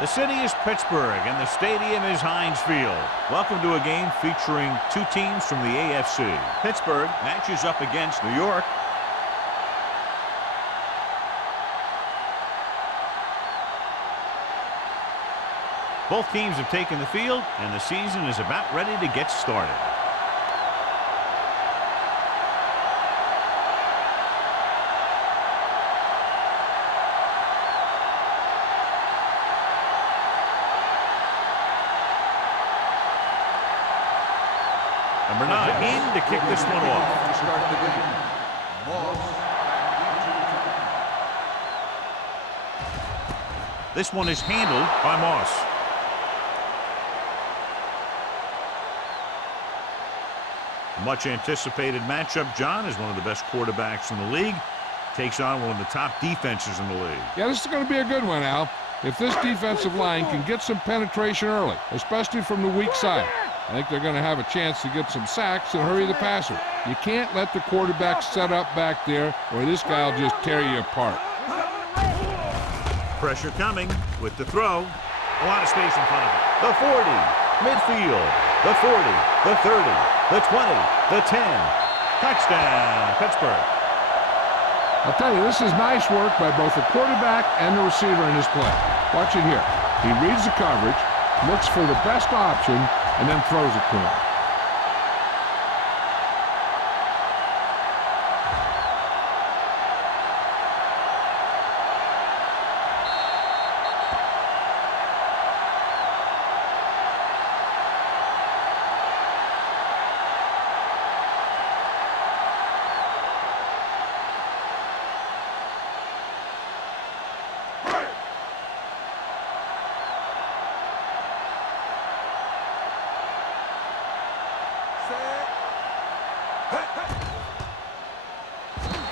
The city is Pittsburgh, and the stadium is Heinz Field. Welcome to a game featuring two teams from the AFC. Pittsburgh matches up against New York. Both teams have taken the field, and the season is about ready to get started. Number 9 in to kick this one off. To start the game. This one is handled by Moss. A much anticipated matchup, John, is one of the best quarterbacks in the league. Takes on one of the top defenses in the league. Yeah, this is going to be a good one, Al. If this defensive line can get some penetration early, especially from the weak side, I think they're going to have a chance to get some sacks and hurry the passer. You can't let the quarterback set up back there, or this guy will just tear you apart. Pressure coming with the throw. A lot of space in front of it. The 40, midfield, the 40, the 30, the 20, the 10. Touchdown, Pittsburgh. I'll tell you, this is nice work by both the quarterback and the receiver in his play. Watch it here. He reads the coverage, looks for the best option, and then throws it to him.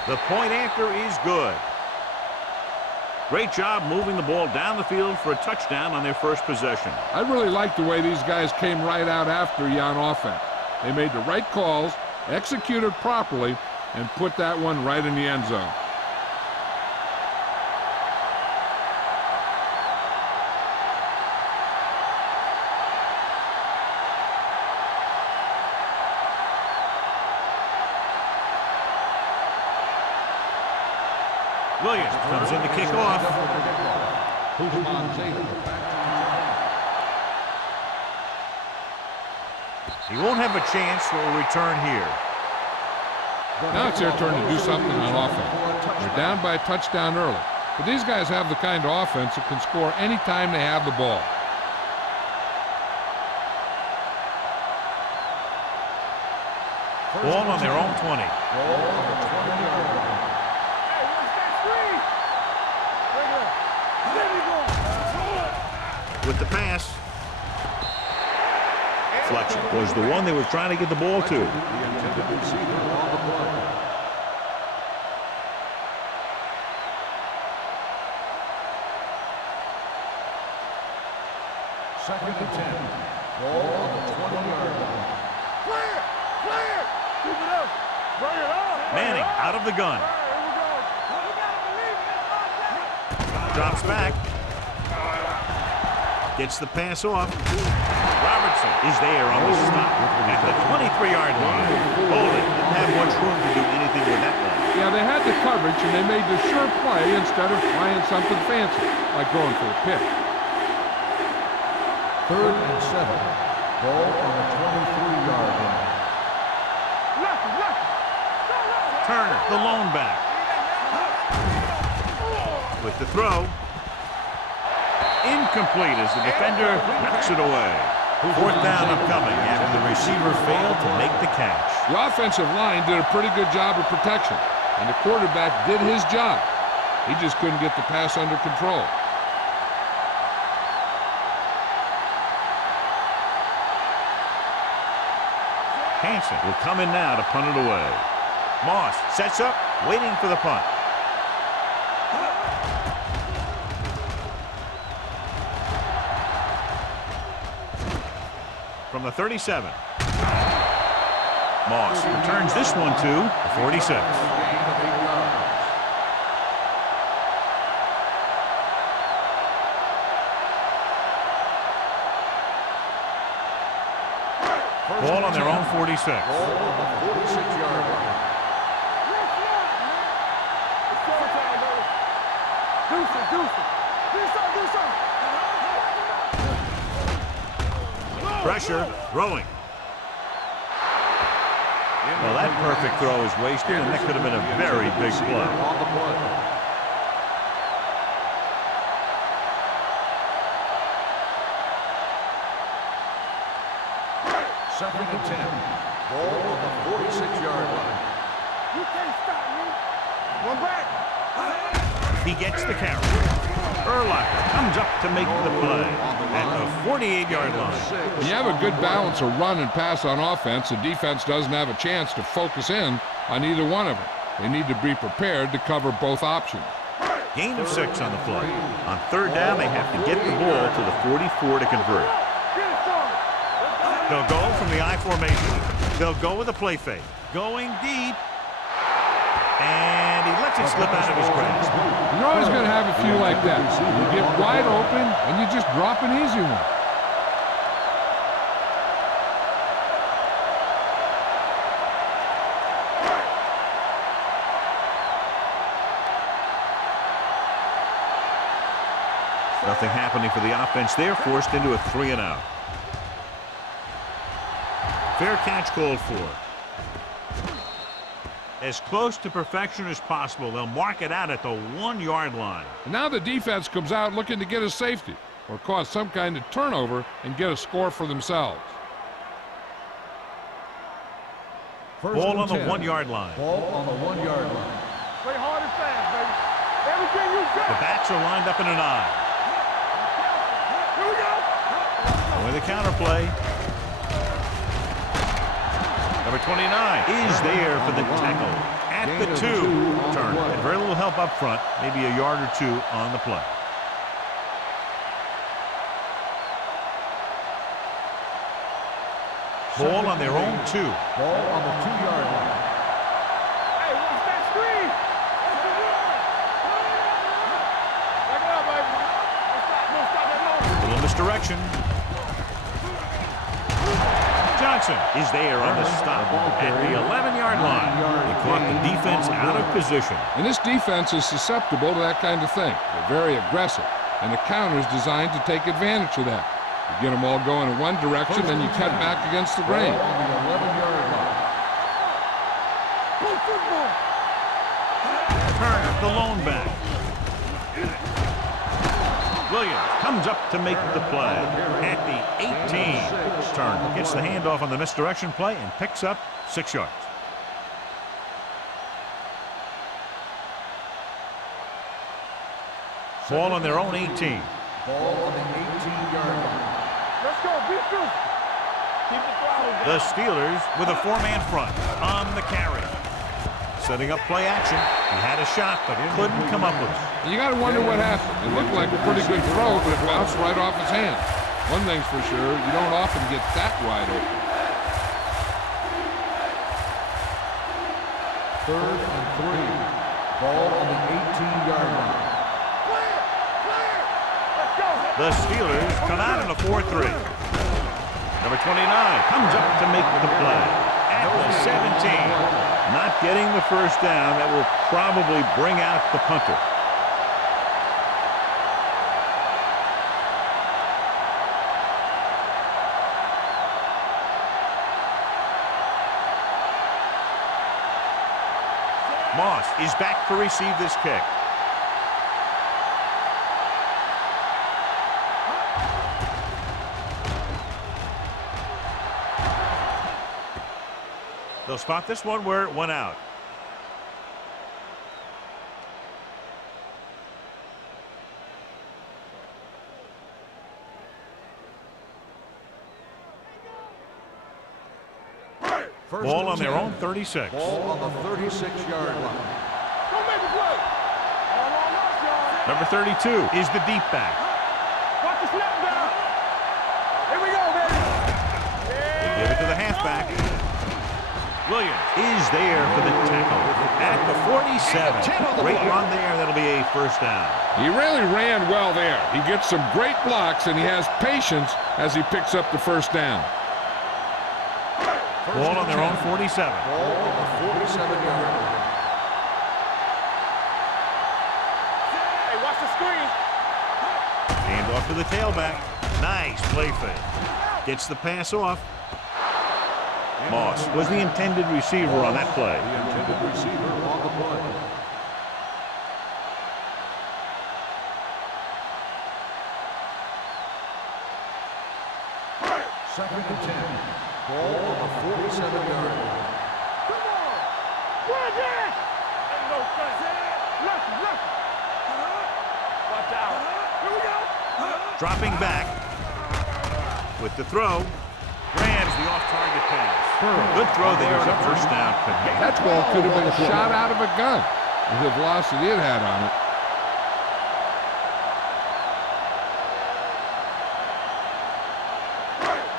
The point after is good. Great job moving the ball down the field for a touchdown on their first possession. I really like the way these guys came right out after you on offense. They made the right calls, executed properly, and put that one right in the end zone. Williams comes in to kick off. He won't have a chance for a return here. Now it's their turn to do something on offense. They're down by a touchdown early. But these guys have the kind of offense that can score any time they have the ball. Ball on their own 20. With the pass. Fletcher was the one they were trying to get the ball to. Second and 10. Ball on the 20-yard line. Clear! Clear! Keep it up! Bring it up! Manning out of the gun. Drops back. Gets the pass off. Robertson is there on the stop at the 23-yard line. Holding didn't have much room to do anything with that one. Yeah, they had the coverage, and they made the sure play instead of trying something fancy, like going for a pick. Third and 7. Ball on the 23-yard line. Turner, the lone back. With the throw. Incomplete as the defender knocks it away. Fourth down upcoming after the receiver failed to make the catch. The offensive line did a pretty good job of protection, and the quarterback did his job. He just couldn't get the pass under control. Hansen will come in now to punt it away. Moss sets up, waiting for the punt. From the 37. Moss returns this one to the 46. Ball on their own 46. Ball on the 46-yard line. Pressure, throwing. Well, that perfect throw is wasted, and that could have been a very big play. On the play. Second and 10. Ball on the 46-yard line. You can't stop me. One back. He gets the carry. Urlacher comes up to make the play at the 48-yard line. When you have a good balance of run and pass on offense, the defense doesn't have a chance to focus in on either one of them. They need to be prepared to cover both options. Gain of 6 on the play. On third down, they have to get the ball to the 44 to convert. They'll go from the I formation. They'll go with a play fake. Going deep. And he lets it slip out of his grasp. You're always going to have a few like that. You get wide open, and you just drop an easy one. Nothing happening for the offense. They're forced into a 3-and-out. Fair catch called for. As close to perfection as possible. They'll mark it out at the 1-yard line. And now the defense comes out looking to get a safety or cause some kind of turnover and get a score for themselves. Ball on the 1-yard line. Ball on the 1-yard line. Play hard and fast, baby. Everything you got. The backs are lined up in an I. Here we go. With a counterplay. Number 29 is there for the tackle at the 2. Turn. And very little help up front. Maybe a yard or 2 on the play. Ball on their own 2. Ball on the 2-yard line. Hey, watch that screen. Back it up, baby. Don't stop that long. Little misdirection. Johnson is there on the stop at the 11-yard line. They caught the defense out of position. And this defense is susceptible to that kind of thing. They're very aggressive, and the counter is designed to take advantage of that. You get them all going in one direction, then you cut back against the grain. Ball on the 11-yard line. Go football. Turner, the lone back. Williams comes up to make the play at the 18. Turner gets the handoff on the misdirection play and picks up 6 yards. Ball on their own 18. Ball on the 18-yard line. Let's go. Be true. Keep the throttle down. The Steelers with a 4-man front on the carry. Setting up play action. He had a shot, but couldn't come up with it. You got to wonder what happened. It looked like a pretty good throw, but it bounced right off his hand. One thing's for sure, you don't often get that wide open. 3rd and 3. Ball on the 18-yard line. Clear. Clear. Let's go. The Steelers come out in a 4-3. Number 29 comes up to make the play at the 17. Not getting the first down. That will probably bring out the punter. Moss is back to receive this kick. They'll spot this one where it went out. Ball on their own 36. Ball on the 36-yard line. Don't make a play. All on us, y'all. Number 32 is the deep back. Watch the snap down. Here we go, baby. They give it to the halfback. Williams is there for the tackle at the 47. Great run there. That'll be a first down. He really ran well there. He gets some great blocks, and he has patience as he picks up the first down. Ball on their own 47. Ball on the 47-yard line. Hey, watch the screen. Hand off to the tailback. Nice play fake. Gets the pass off. Moss was the intended receiver on that play. The intended receiver on the play. Second and 10. Ball on the 47-yard line. Come on. Run there. Ain't no fence. Left. Watch out. Here we go. Dropping back with the throw. Grabs the off-target pass. Good throw there and a first down. That ball could have been shot out of a gun with the velocity it had on it.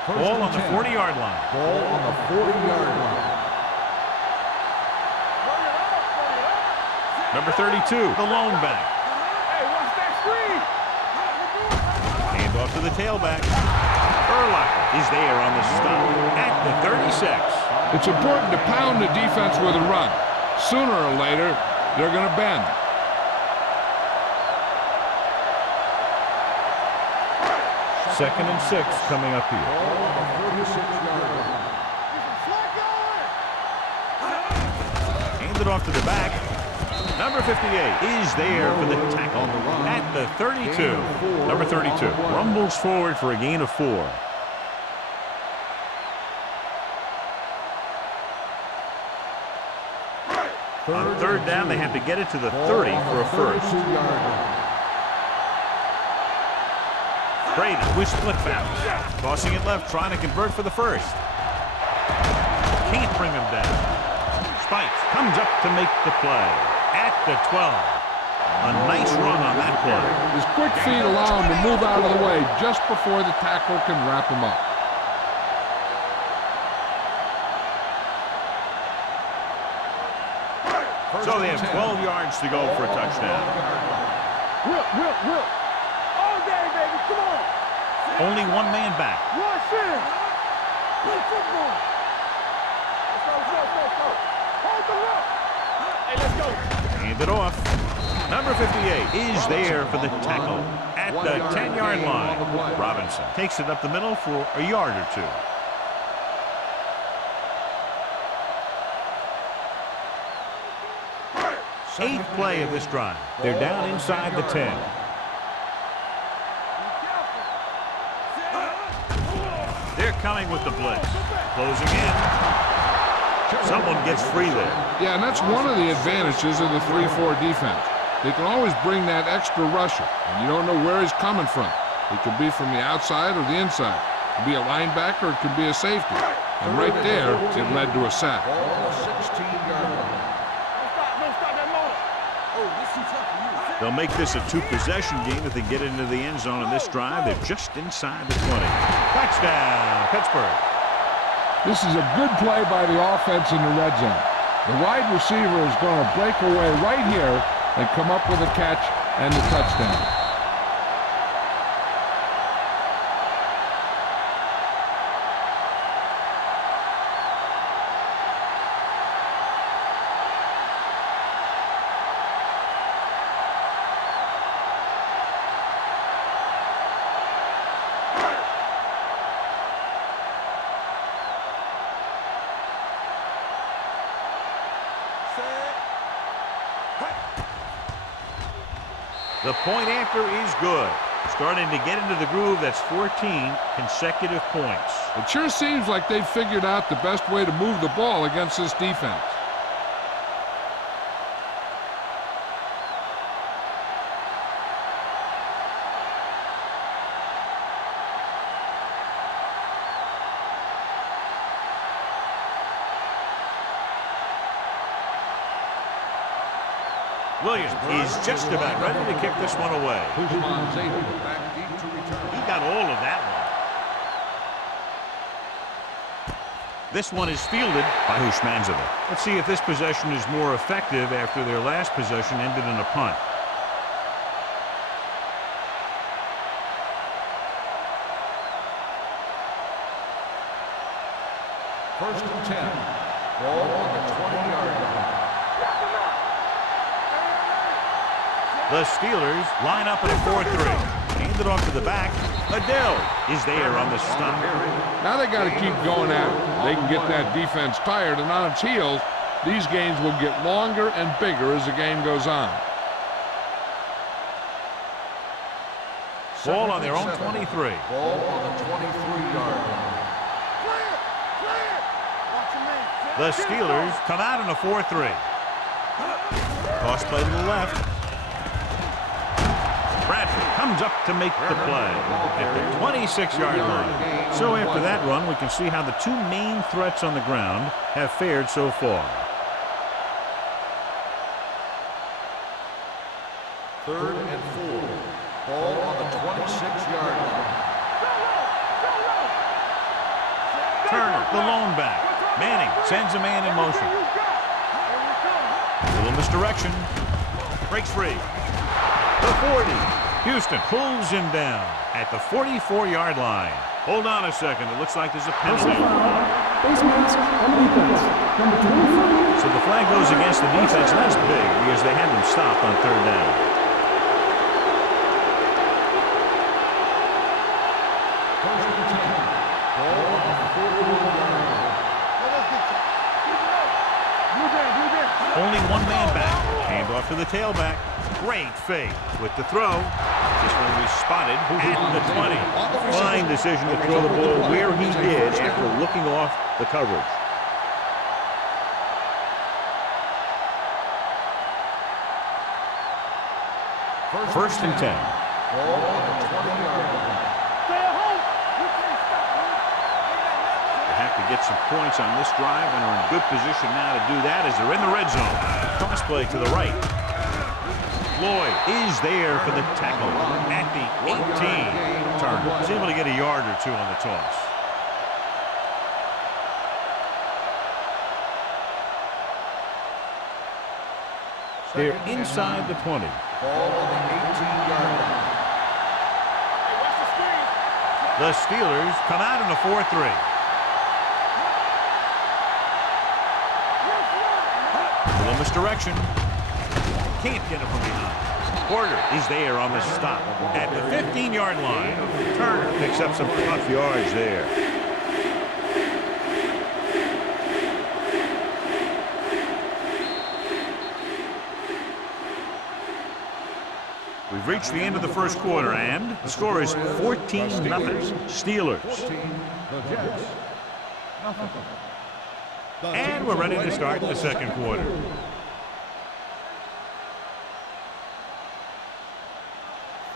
Ball on the 40-yard line. Ball on the 40-yard line. Number 32, the lone back. Hey, watch that screen. Hand off to the tailback. Urlacher is there on the stop at the 36. It's important to pound the defense with a run. Sooner or later, they're going to bend. Second and 6 coming up here. Ball on the 46-yard line. Handed off to the back. Number 58 is there for the tackle at the 32. Number 32 rumbles forward for a gain of 4. On third down, they have to get it to the 30 for a first. Brady with split bounce. Tossing it left, trying to convert for the first. Can't bring him down. Spikes comes up to make the play at the 12. A nice run on that play. His quick feet allow him to move out of the way just before the tackle can wrap him up. So they have 12 yards to go for a touchdown. Whip. All day, baby. Come on. Only one man back. Rush in. Play football. Let's go. Hold the look. Hey, let's go. Hand it off. Number 58 is there for the tackle at the 10-yard line. Robinson takes it up the middle for a yard or 2. Eighth play of this drive. They're down inside the 10. They're coming with the blitz. Closing in. Someone gets free there. Yeah, and that's one of the advantages of the 3-4 defense. They can always bring that extra rusher, and you don't know where he's coming from. It could be from the outside or the inside. It could be a linebacker, it could be a safety. And right there, it led to a sack. Ball on the 16-yard line. Don't stop that motor. Oh, this is tough for you. They'll make this a 2-possession game if they get into the end zone on this drive. They're just inside the 20. Touchdown, Pittsburgh. This is a good play by the offense in the red zone. The wide receiver is going to break away right here and come up with a catch and the touchdown. The point after is good. Starting to get into the groove. That's 14 consecutive points. It sure seems like they've figured out the best way to move the ball against this defense. Williams is just about ready to kick this one away. Back deep to return. He got all of that one. This one is fielded by Hushmanzova. Let's see if this possession is more effective after their last possession ended in a punt. First and 10. Ball on the 20-yard line. The Steelers line up at a 4-3. Hand it off to the back. Adele is there on the stop. Now they got to keep going at it. They can get that defense tired and on its heels. These games will get longer and bigger as the game goes on. Ball on their own 23. Ball on the 23-yard line. The Steelers come out in a 4-3. Toss play to the left. Bradford comes up to make the play at the 26-yard line. So after that run, we can see how the two main threats on the ground have fared so far. 3rd and 4. Ball on the 26-yard line. Turner, the lone back. Manning sends a man in motion. Little misdirection. Breaks free. The 40. Houston pulls him down at the 44-yard line. Hold on a second. It looks like there's a penalty. Face mask on the defense. Number 24. So the flag goes against the defense. That's big because they had them stopped on 3rd down. Only one man back. Hand off to the tailback. Great fake with the throw. This one was spotted at the 20. Fine decision to throw the ball where he did after looking off the coverage. First and 10. Ball on the 20-yard line. To get some points on this drive and are in good position now to do that as they're in the red zone. Toss play to the right. Lloyd is there for the tackle at the 18. Turner was able to get a yard or two on the toss. They're inside the 20. Ball on the 18-yard line. The Steelers come out in a 4-3. Misdirection. Can't get it from behind. Porter is there on the stop at the 15-yard line. Turner picks up some tough yards there. We've reached the end of the first quarter, and the score is 14-0 Steelers. The Jets. Nothing. And we're ready to start the second quarter.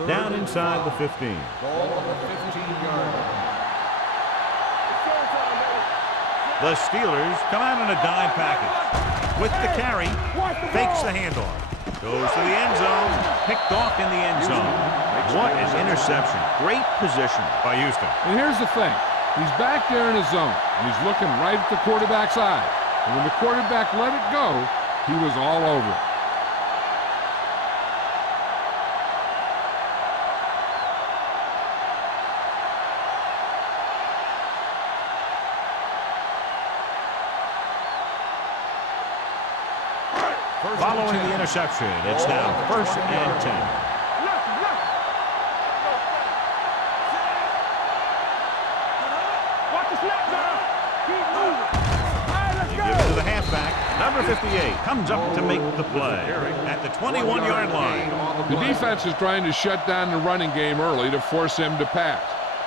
Down inside the 15. Ball on the 15-yard line. The Steelers come out in a dime package. With the carry, fakes the handoff. Goes to the end zone. Picked off in the end zone. What an interception. Great position by Houston. And here's the thing. He's back there in his zone, and he's looking right at the quarterback's eye. And when the quarterback let it go, he was all over it. Following the interception, it's now 1st and 10. Number 58 comes up to make the play at the 21-yard line. The defense is trying to shut down the running game early to force him to pass.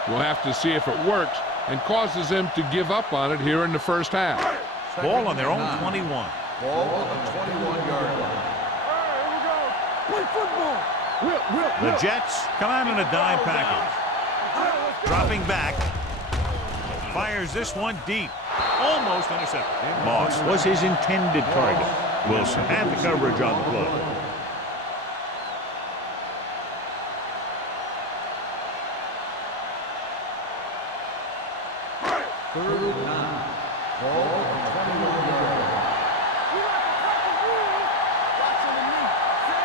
We'll have to see if it works and causes him to give up on it here in the first half. Ball on their own 21. Ball on the 21-yard line. Play football. The Jets come out in a dime package. Dropping back. Fires this one deep. Almost intercepted. Moss was his intended target. Wilson had the coverage on the play. Third and 9. Ball on the 21-yard line.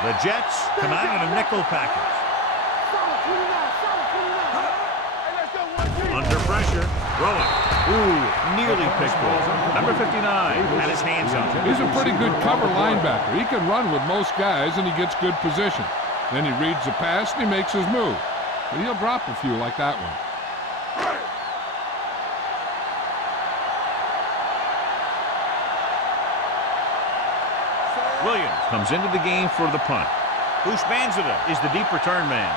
The Jets come out in a nickel package. Under pressure. Throwing. Ooh, nearly picked off. Number 59 had his hands on it. He's a pretty good cover linebacker. He can run with most guys, and he gets good position. Then he reads the pass, and he makes his move. But he'll drop a few like that one. Williams comes into the game for the punt. Bushmanzada is the deep return man.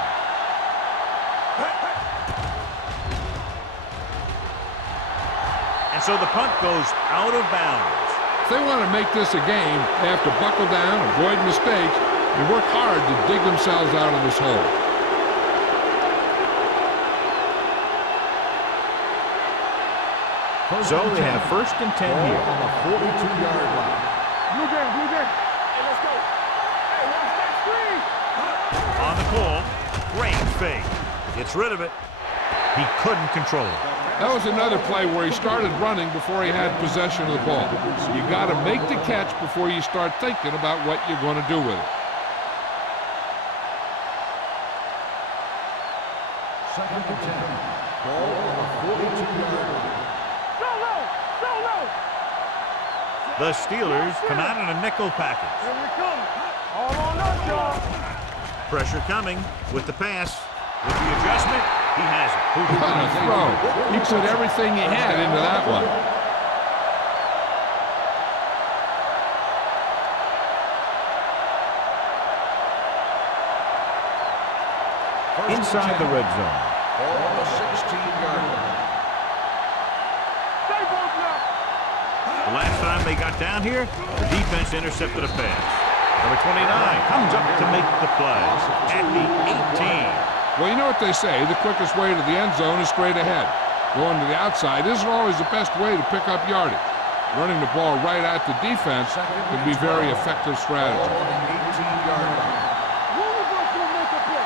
And so the punt goes out of bounds. If they want to make this a game, they have to buckle down, avoid mistakes, and work hard to dig themselves out of this hole. So they have 1st and 10 here. On the 42-yard line. Blue game, blue game. Hey, let's go. Hey, watch that screen. On the call, great fake. Gets rid of it. He couldn't control it. That was another play where he started running before he had possession of the ball. You got to make the catch before you start thinking about what you're going to do with it. 2nd and 10. Ball on the 42-yard line. The Steelers come out in a nickel package. Here we come. All on us, y'all. Pressure coming with the pass. With the adjustment, he has it. What a throw. He put everything he had into that one. Inside the red zone. Ball on the 16-yard line. Stay both now. The last time they got down here, the defense intercepted a pass. Number 29 comes up to make the play at the 18. Well, you know what they say, the quickest way to the end zone is straight ahead. Going to the outside isn't always the best way to pick up yardage. Running the ball right at the defense can be very effective strategy. Ball on the 18-yard line. Louisville's gonna make a play.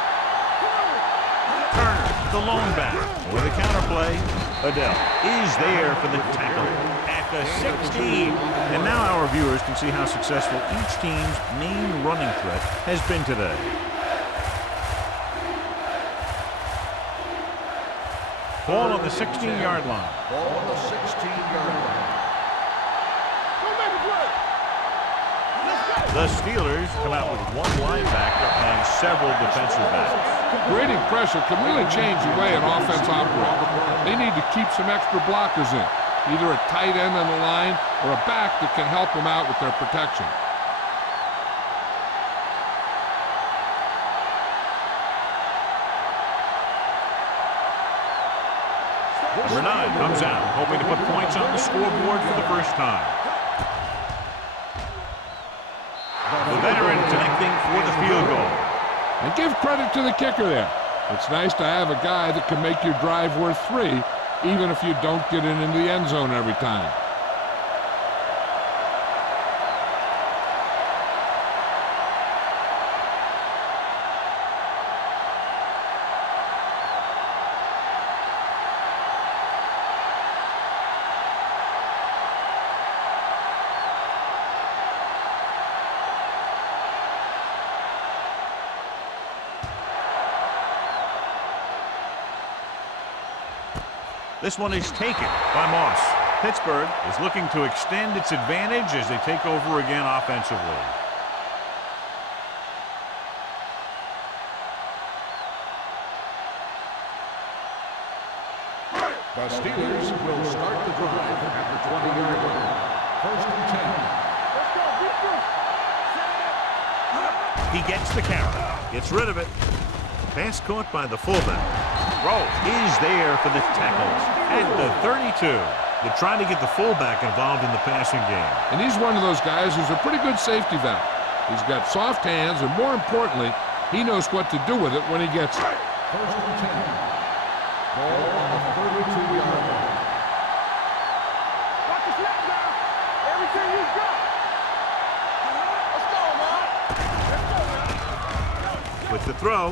Turner, the lone back. With a counterplay, Adele is there for the tackle at the 16. And now our viewers can see how successful each team's main running threat has been today. Ball on the 16-yard line. Ball on the 16-yard line. Don't make a play. Let's go. The Steelers come out with one linebacker and several defensive backs. Creating pressure can really change the way an offense operates. They need to keep some extra blockers in, either a tight end on the line or a back that can help them out with their protection. Number 9 comes out, hoping to put points on the scoreboard for the first time. The veteran connecting for the field goal. And give credit to the kicker there. It's nice to have a guy that can make your drive worth 3, even if you don't get it into the end zone every time. This one is taken by Moss. Pittsburgh is looking to extend its advantage as they take over again offensively. The Steelers will start the drive at the 20-yard line. 1st and 10. Let's go. Beat this. He gets the carry. Gets rid of it. Pass caught by the fullback. Rowe is there for the tackle at the 32. They're trying to get the fullback involved in the passing game. And he's one of those guys who's a pretty good safety valve. He's got soft hands, and more importantly, he knows what to do with it when he gets it. 1st and 10. Ball on the 32-yard line. Watch the snap down. Everything you got. Let's go, man. Let's go, man. With the throw.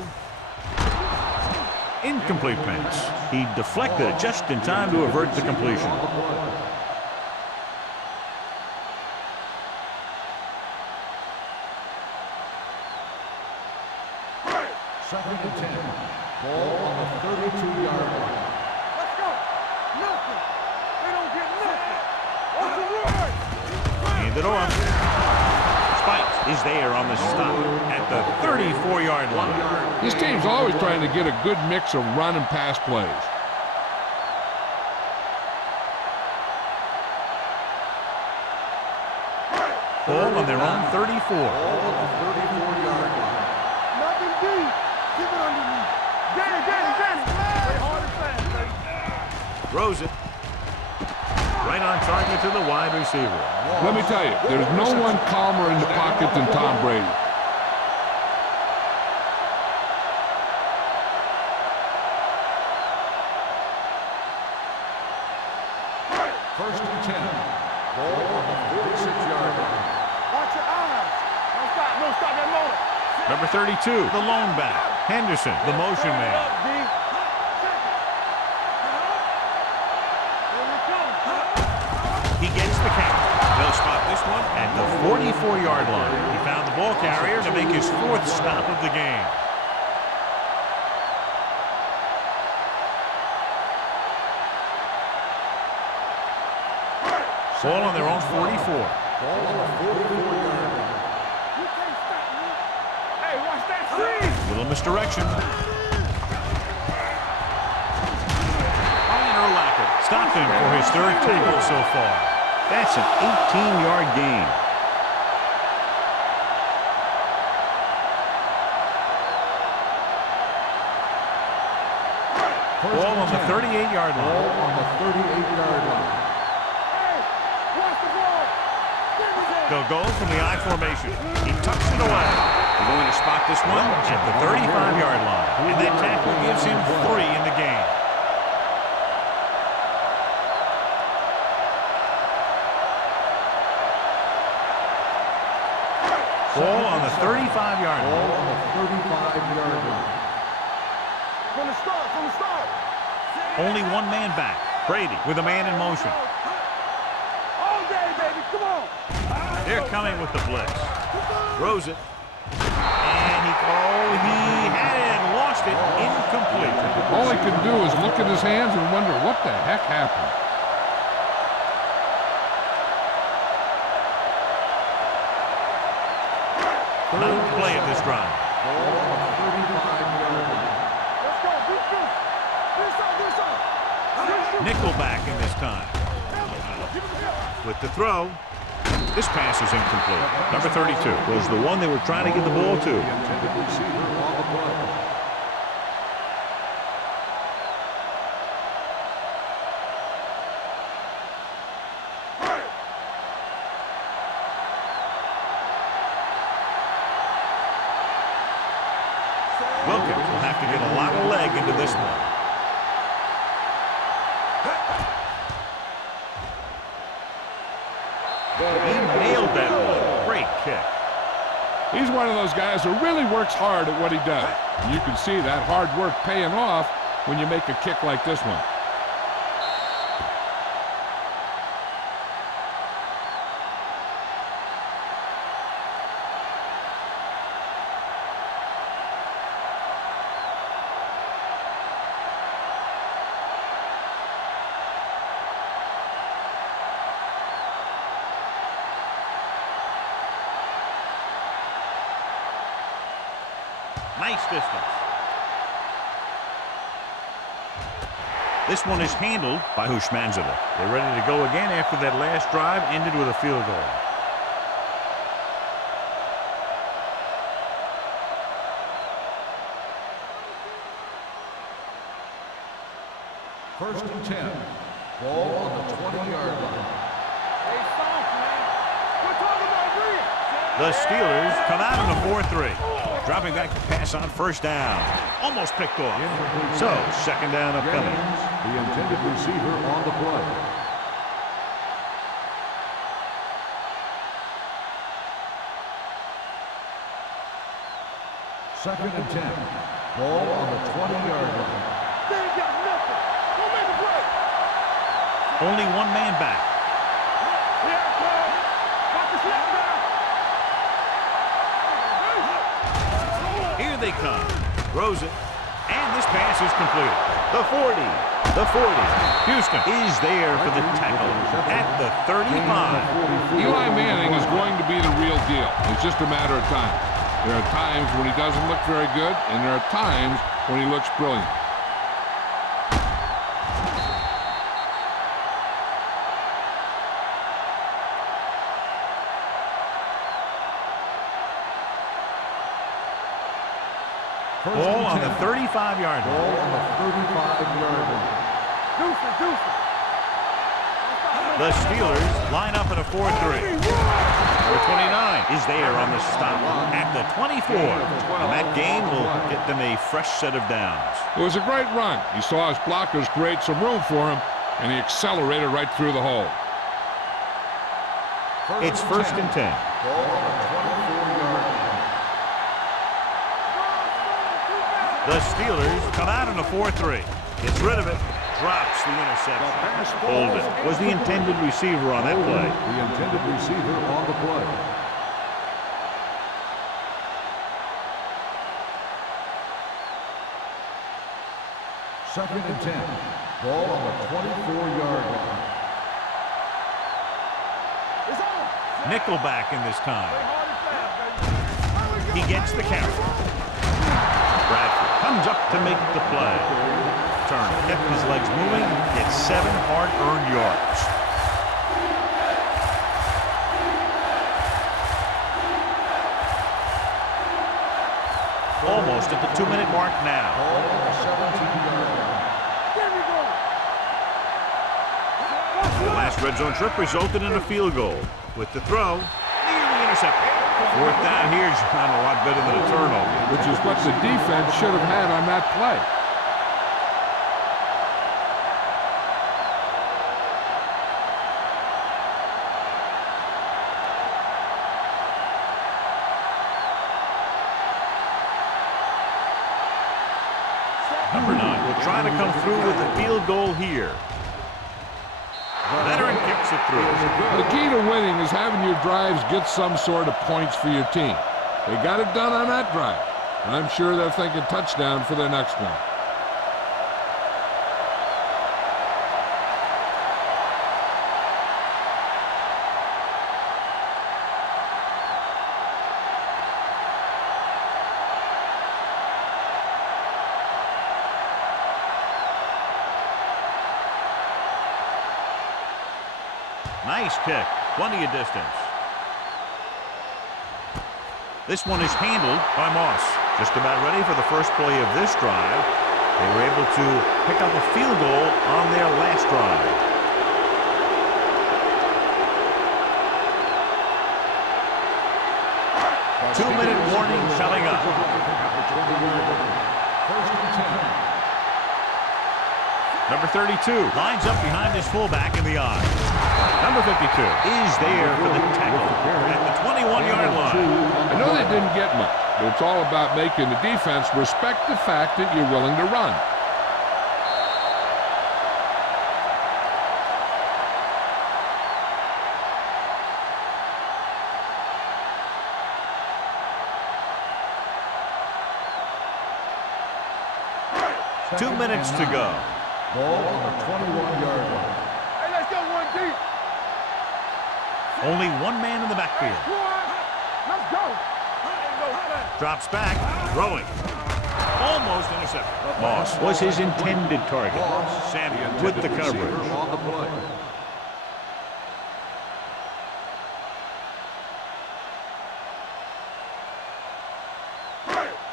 Incomplete pass. He deflected it just in time to avert the completion. Second and 10. Ball on the 32-yard line. Let's go. Nothing. hand it off. Spikes is there on the stop at the 34-yard line. This team's always trying to get a good mix of run and pass plays. Ball on their own 34. Nothing deep. Keep it underneath. Danny. Play hard and fast, baby. Throws it. Right on target to the wide receiver. Let me tell you, there's no one calmer in the pocket than Tom Brady. First and 10. Ball on the 46-yard line. Watch your eyes. Don't stop that motor. Number 32, the lone back. Henderson, the motion man. He gets the count. They'll spot this one at the 44-yard line. He found the ball carrier to make his 4th stop of the game. Ball on their own 44. Ball on the 44-yard line. You can't stop me. Hey, watch that freeze. Little misdirection. Urlacher stopped him for his 3rd tackle so far. That's an 18-yard gain. Ball on the 38-yard line. Ball on the 38-yard line. Hey, watch the ball. They'll go from the I formation. He tucks it away. They're going to spot this one at the 35-yard line. And that tackle gives him 3 in the game. Ball on the 35-yard line. Ball on the 35-yard line. From the start. Only one man back. Brady with a man in motion. All day, baby. Come on. They're coming with the blitz. Throws it. And he had it and lost it. Incomplete. All he can do is look at his hands and wonder what the heck happened. Ninth play of this drive. Ball on the 35-yard line. Let's go. This side. Nickelback in this time. With the throw. This pass is incomplete. Number 32 was the one they were trying to get the ball to. The intended receiver on the play. Wilkins will have to get a lot of leg into this one. He nailed that one. Great kick. He's one of those guys who really works hard at what he does. You can see that hard work paying off when you make a kick like this one. Nice distance. This one is handled by Hushmanzadeh. They're ready to go again after that last drive ended with a field goal. First and 10. Ball on the 20-yard line. Hey, soft, man. We're talking about real. The Steelers come out in a 4-3. Dropping back to pass on first down. Almost picked off. So, second down upcoming. Jennings, the intended receiver on the play. Second and 10. Ball on the 20-yard line. They ain't got nothing. Don't make a play. Only one man back. Yeah, bro. Watch the snap now. Here they come. Throws it. And this pass is completed. The 40. The 40. Houston is there for the tackle at the 35. Eli Manning deal. It's just a matter of time. There are times when he doesn't look very good, and there are times when he looks brilliant. Ball on the 35-yard line. Ball on the 35-yard line. Deuces. The Steelers line up in a 4-3. Number 29 is there on the stop at the 24. And that gain will get them a fresh set of downs. It was a great run. He saw his blockers create some room for him, and he accelerated right through the hole. It's 1st and 10. Ball on the 24-yard line. The Steelers come out in a 4-3. Gets rid of it. Drops the interception. Holden was the intended receiver on that play. The intended receiver on the play. Second and 10. Ball on the 24-yard line. Nickelback in this time. He gets the carry. Bradford comes up to make the play. Turner kept his legs moving, gets 7 hard-earned yards. Almost at the 2-minute mark now. The last red zone trip resulted in a field goal. With the throw, nearly intercepted. 4th down here is not a lot better than a turnover. Which is what the defense should have had on that play. Number 9 will try to come through with the field goal here. Veteran kicks it through. The key to winning is having your drives get some sort of points for your team. They got it done on that drive, and I'm sure they're thinking touchdown for their next one. Nice kick. Plenty of distance. This one is handled by Moss. Just about ready for the first play of this drive. They were able to pick up a field goal on their last drive. Two-minute warning coming up. Number 32 lines up behind his fullback in the eye. Number 52 is there for the tackle at the 21-yard line. I know they didn't get much, but it's all about making the defense respect the fact that you're willing to run. Two minutes to go. Ball on the 21-yard line. Hey, let's go one deep. Only one man in the backfield. Let's go. Drops back, throwing. Almost intercepted. Moss was his intended target. Samuel with the coverage. On the play.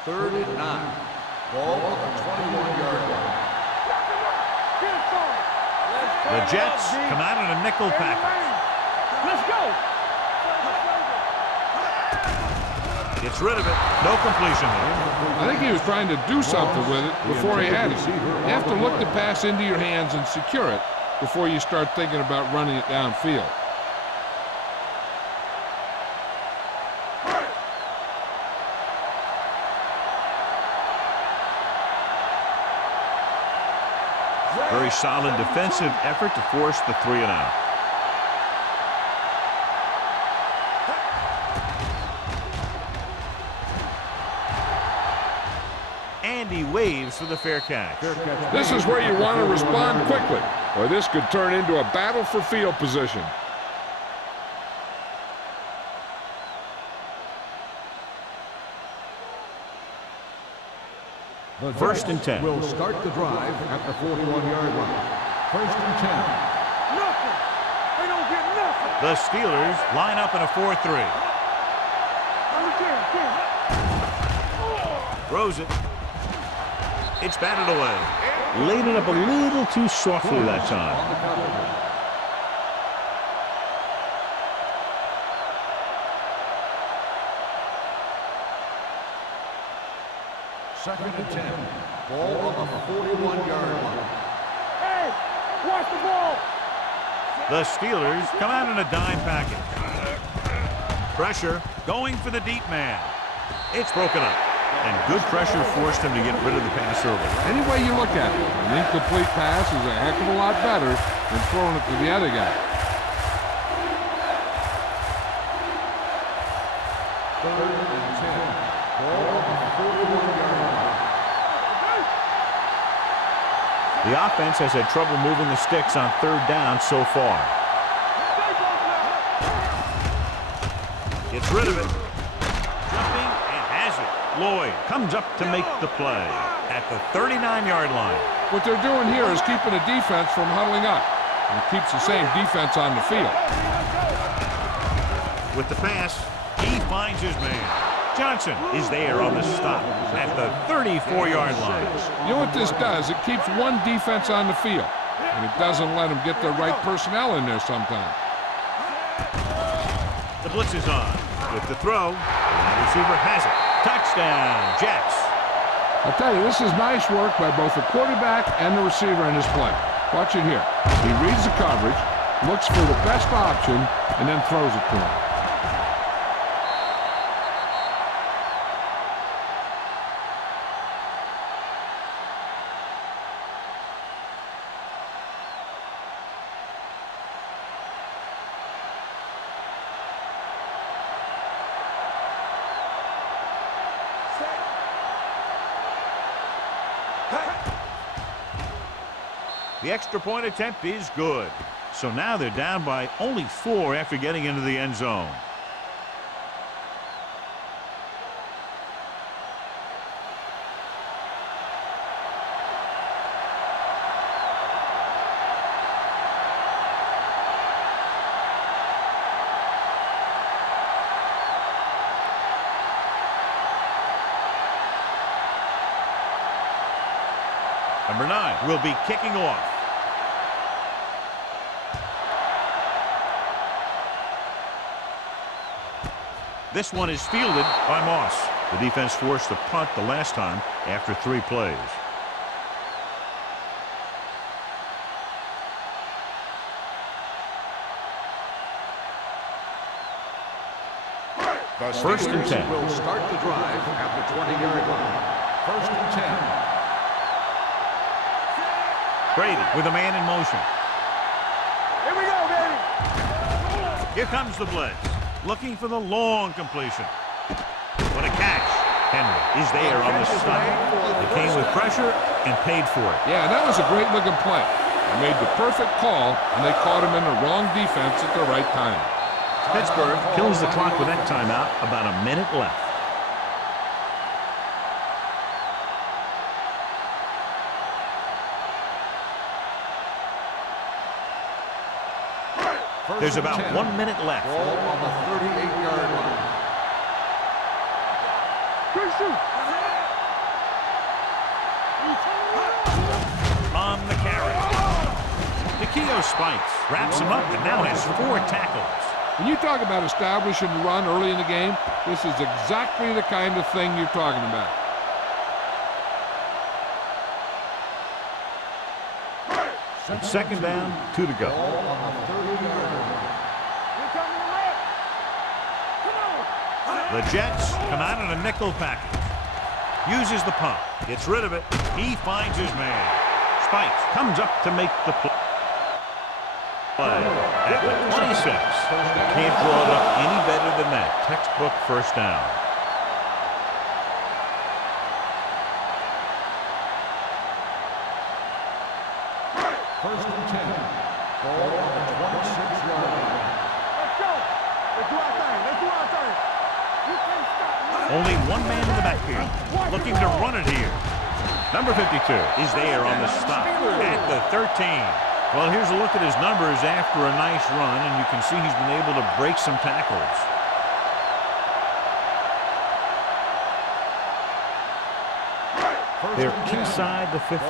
Third and 9. Ball on the 21-yard line. The Jets come out in a nickel package. Let's go. Gets rid of it. No completion there. I think he was trying to do something with it before he had it. You have to look the pass into your hands and secure it before you start thinking about running it downfield. Very solid defensive effort to force the 3-and-out. And he waves for the fair catch. This is where you want to respond quickly, or this could turn into a battle for field position. The First and 10. Will start the drive at the 41-yard line. First and 10. Nothing. They don't get nothing. The Steelers line up in a 4-3. Throws it. It's batted away. Laid it up a little too softly that time. On the cover. Second and 10. Ball on the 41-yard line. Hey, watch the ball. The Steelers come out in a dime package. Pressure going for the deep man. It's broken up. And good pressure forced him to get rid of the pass early. Any way you look at it, an incomplete pass is a heck of a lot better than throwing it to the other guy. Third and 10. Ball on the 41-yard line. The offense has had trouble moving the sticks on third down so far. Gets rid of it. Jumping and has it. Lloyd comes up to make the play at the 39-yard line. What they're doing here is keeping the defense from huddling up. And it keeps the same defense on the field. With the pass, he finds his man. Johnson is there on the stop at the 34-yard line. You know what this does? It keeps one defense on the field. And it doesn't let them get the right personnel in there sometimes. The blitz is on. With the throw, the receiver has it. Touchdown, Jets. I'll tell you, this is nice work by both the quarterback and the receiver in this play. Watch it here. He reads the coverage, looks for the best option, and then throws it to him. The extra point attempt is good. So now they're down by only 4 after getting into the end zone. Number 9 will be kicking off. This one is fielded by Moss. The defense forced the punt the last time after 3 plays. The First and 10. Will start the drive at the 20-yard line. First and 10. Brady with a man in motion. Here we go, baby. Here comes the blitz. Looking for the long completion. What a catch. Henry is there on the stop. They came with pressure and paid for it. Yeah, that was a great-looking play. They made the perfect call, and they caught him in the wrong defense at the right time. Pittsburgh kills the clock with that timeout. About a minute left. There's about 1 minute left. Ball on the 38-yard line. Good shoot. On the carry. Nikio spikes, wraps him up, and now has 4 tackles. When you talk about establishing the run early in the game, this is exactly the kind of thing you're talking about. It's second down, 2 to go. Ball on the 30-yard line. The Jets come out in a nickel package. Uses the pump. Gets rid of it. He finds his man. Spikes comes up to make the play. At the 26. Can't draw it up any better than that. Textbook first down. First and 10. Ball on the 26-yard line. Let's go. Let's do our thing. Let's do our thing. You can't stop me. Only one man in the backfield. Looking to run it here. Number 52 is there on the stop at the 13. Well, here's a look at his numbers after a nice run, and you can see he's been able to break some tackles. They're inside the 15.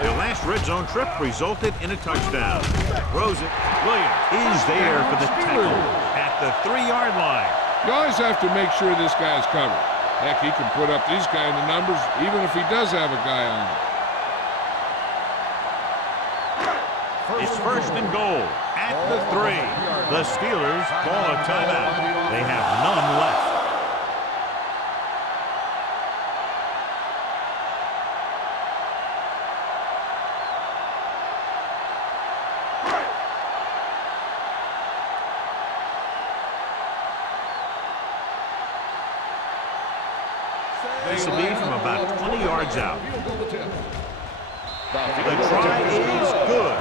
Their last red zone trip resulted in a touchdown. Throws it. Williams is there for the tackle at the 3-yard line. You always have to make sure this guy is covered. Heck, he can put up these kind of numbers even if he does have a guy on him. It's first and goal at the 3. The Steelers call a timeout. They have none left. This will be from about 20 yards out. The try is good.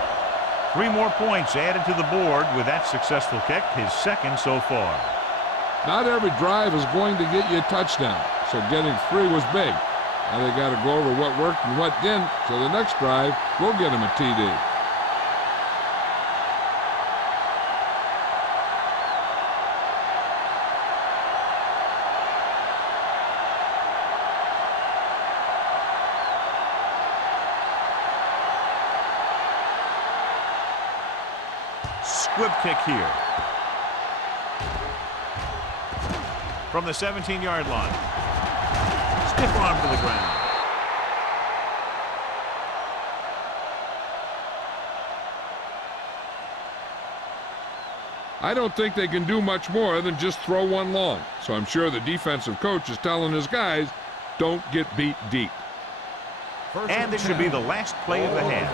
3 more points added to the board with that successful kick, his second so far. Not every drive is going to get you a touchdown, so getting 3 was big. Now they got to go over what worked and what didn't, so the next drive will get him a TD. Squib kick here. From the 17-yard line. Stiff arm to the ground. I don't think they can do much more than just throw one long, so I'm sure the defensive coach is telling his guys, don't get beat deep. And this should be the last play of the half.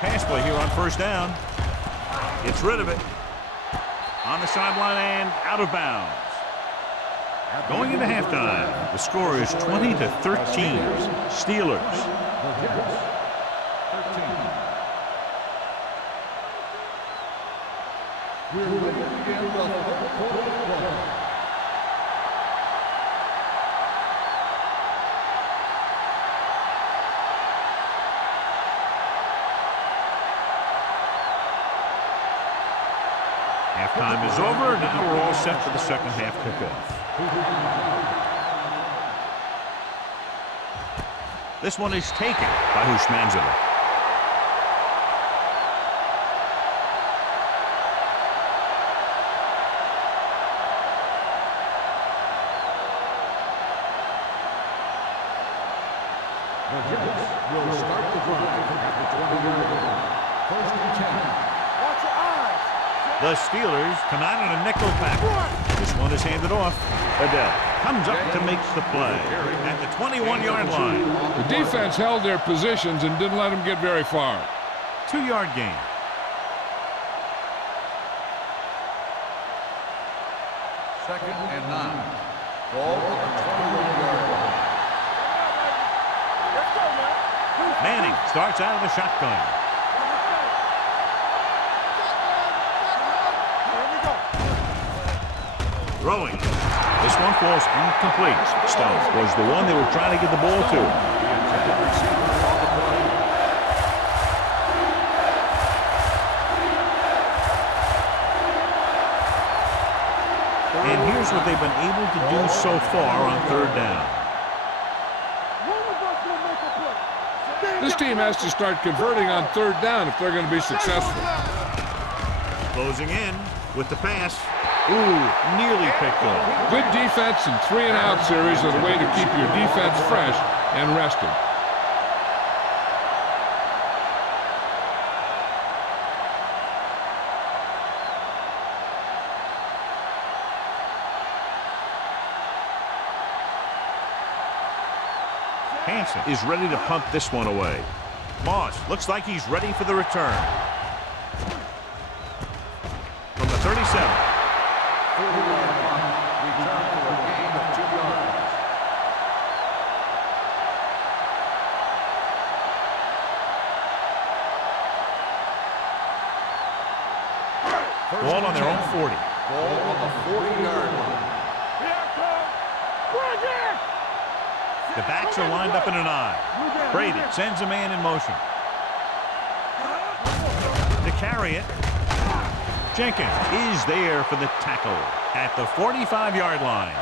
Pass play here on first down. Gets rid of it. On the sideline and out of bounds. Going into halftime, the score is 20-13. Steelers. We're ready to begin the third quarter. Halftime is over. Now we're all set for the second half kickoff. This one is taken by Hushmanzadeh. The Jets will start the drive at the 20-yard line. First and 10. Watch your eyes. The Steelers come out in a nickel pack. This one is handed off. Adele comes up to make the play at the 21-yard line. The defense held their positions and didn't let them get very far. 2-yard gain. Second and 9. Ball at the 21-yard line. Let's go, man. Manning starts out of the shotgun. Throwing. This one falls incomplete. Stone was the one they were trying to get the ball to. And here's what they've been able to do so far on third down. This team has to start converting on third down if they're going to be successful. Closing in with the pass. Ooh, nearly picked off. Good defense and 3-and-out series are the way to keep your defense fresh and rested. Hansen is ready to punt this one away. Moss looks like he's ready for the return. From the 37. 40-yard punt. Return for a gain of 2 yards. Ball on their own 40. Ball on the 40-yard line. Here I come. Bring it! The backs are lined up in an I. Brady sends a man in motion. To carry it, Jenkins is there for the tackle at the 45-yard line.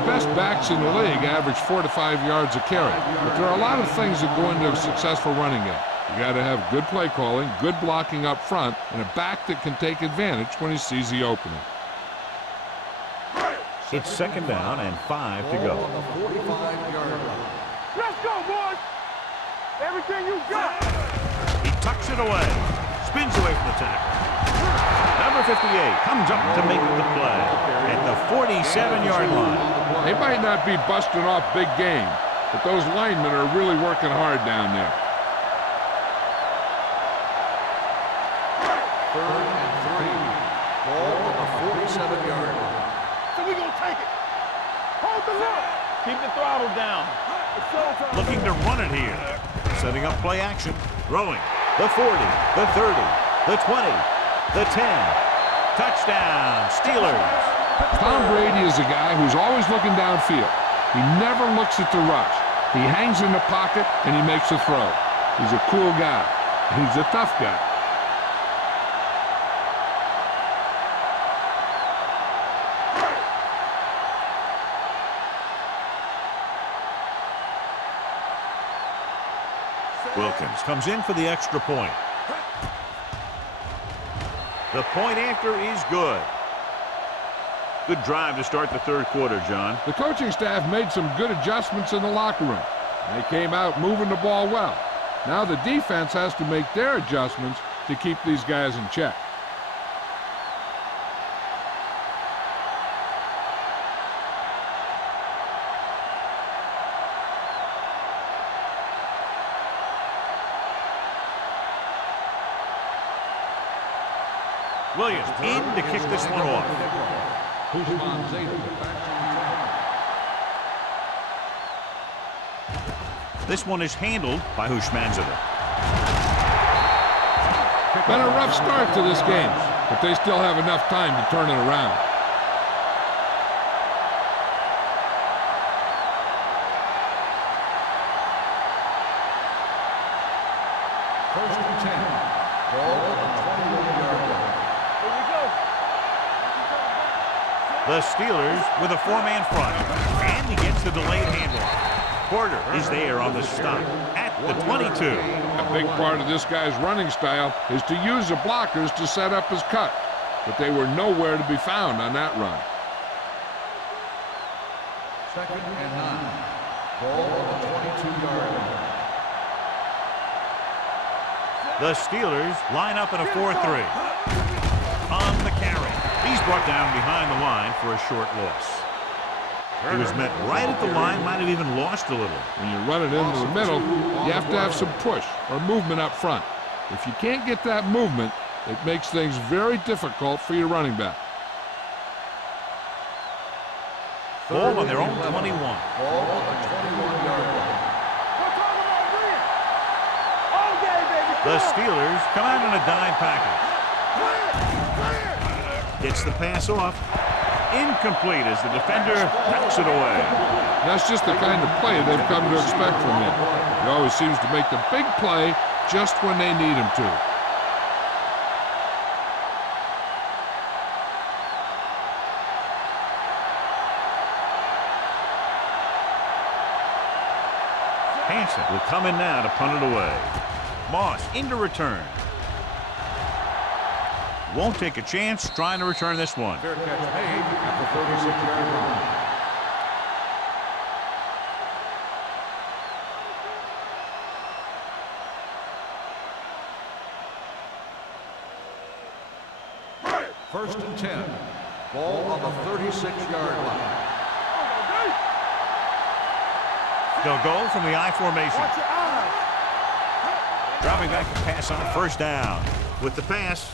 The best backs in the league average 4 to 5 yards a carry. But there are a lot of things that go into a successful running game. You got to have good play calling, good blocking up front, and a back that can take advantage when he sees the opening. It's second down and 5 to go. Ball on the 45-yard line. Let's go, boys! Everything you got! He tucks it away, spins away from the tackle. Number 58 comes up to make the play at the 47-yard line. They might not be busting off big game, but those linemen are really working hard down there. 3rd and 3. Ball on the 47-yard line. So we gonna take it. Hold the look. Keep the throttle down. It's showtime. Looking to run it here. Setting up play action. Throwing. The 40, the 30, the 20, the 10. Touchdown, Steelers. Tom Brady is a guy who's always looking downfield. He never looks at the rush. He hangs in the pocket and he makes a throw. He's a cool guy. He's a tough guy. Wilkins comes in for the extra point. The point after is good. Good drive to start the third quarter, John. The coaching staff made some good adjustments in the locker room. They came out moving the ball well. Now the defense has to make their adjustments to keep these guys in check. Williams in to kick this one off. This one is handled by Hushmanzadeh. Been a rough start to this game, but they still have enough time to turn it around. First and 10. Ball on the 21-yard line. Here we go. The Steelers with a four-man front. And he gets the delayed handoff. Porter is there on the stop at the 22. A big part of this guy's running style is to use the blockers to set up his cut, but they were nowhere to be found on that run. 2nd and 9. Ball on the 22-yard line. The Steelers line up in a 4-3. On the carry. He's brought down behind the line for a short loss. He was met right at the line, might have even lost a little. When you run it into the middle, you have to have some push or movement up front. If you can't get that movement, it makes things very difficult for your running back. Ball on their own 21. Ball on the 21-yard line. All day, baby. The Steelers come out in a dime package. Gets the pass off. Incomplete as the defender knocks it away. That's just the kind of play they've come to expect from him. He always seems to make the big play just when they need him to. Hansen will come in now to punt it away. Moss into return. Won't take a chance trying to return this one. Fair catch made at the 36-yard line. First and 10. Ball on the 36-yard line. They'll go from the I formation. Watch your eyes. Dropping back to pass on first down. With the pass,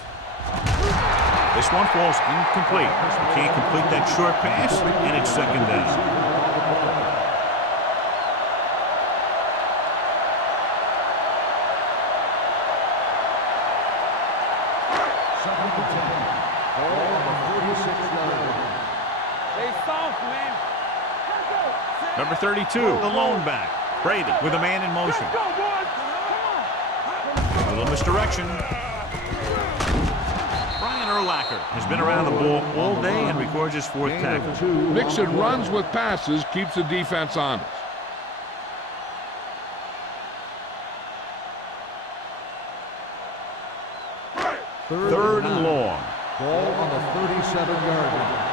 this one falls incomplete. Can't complete that short pass, and it's second down. 32, the lone back. Brady with a man in motion. Let's go, boys. Come on. A little misdirection. Brian Urlacher has been around the ball all day and records his 4th tackle. Mixing runs with passes keeps the defense honest. Third and long. Ball on the 37-yard line.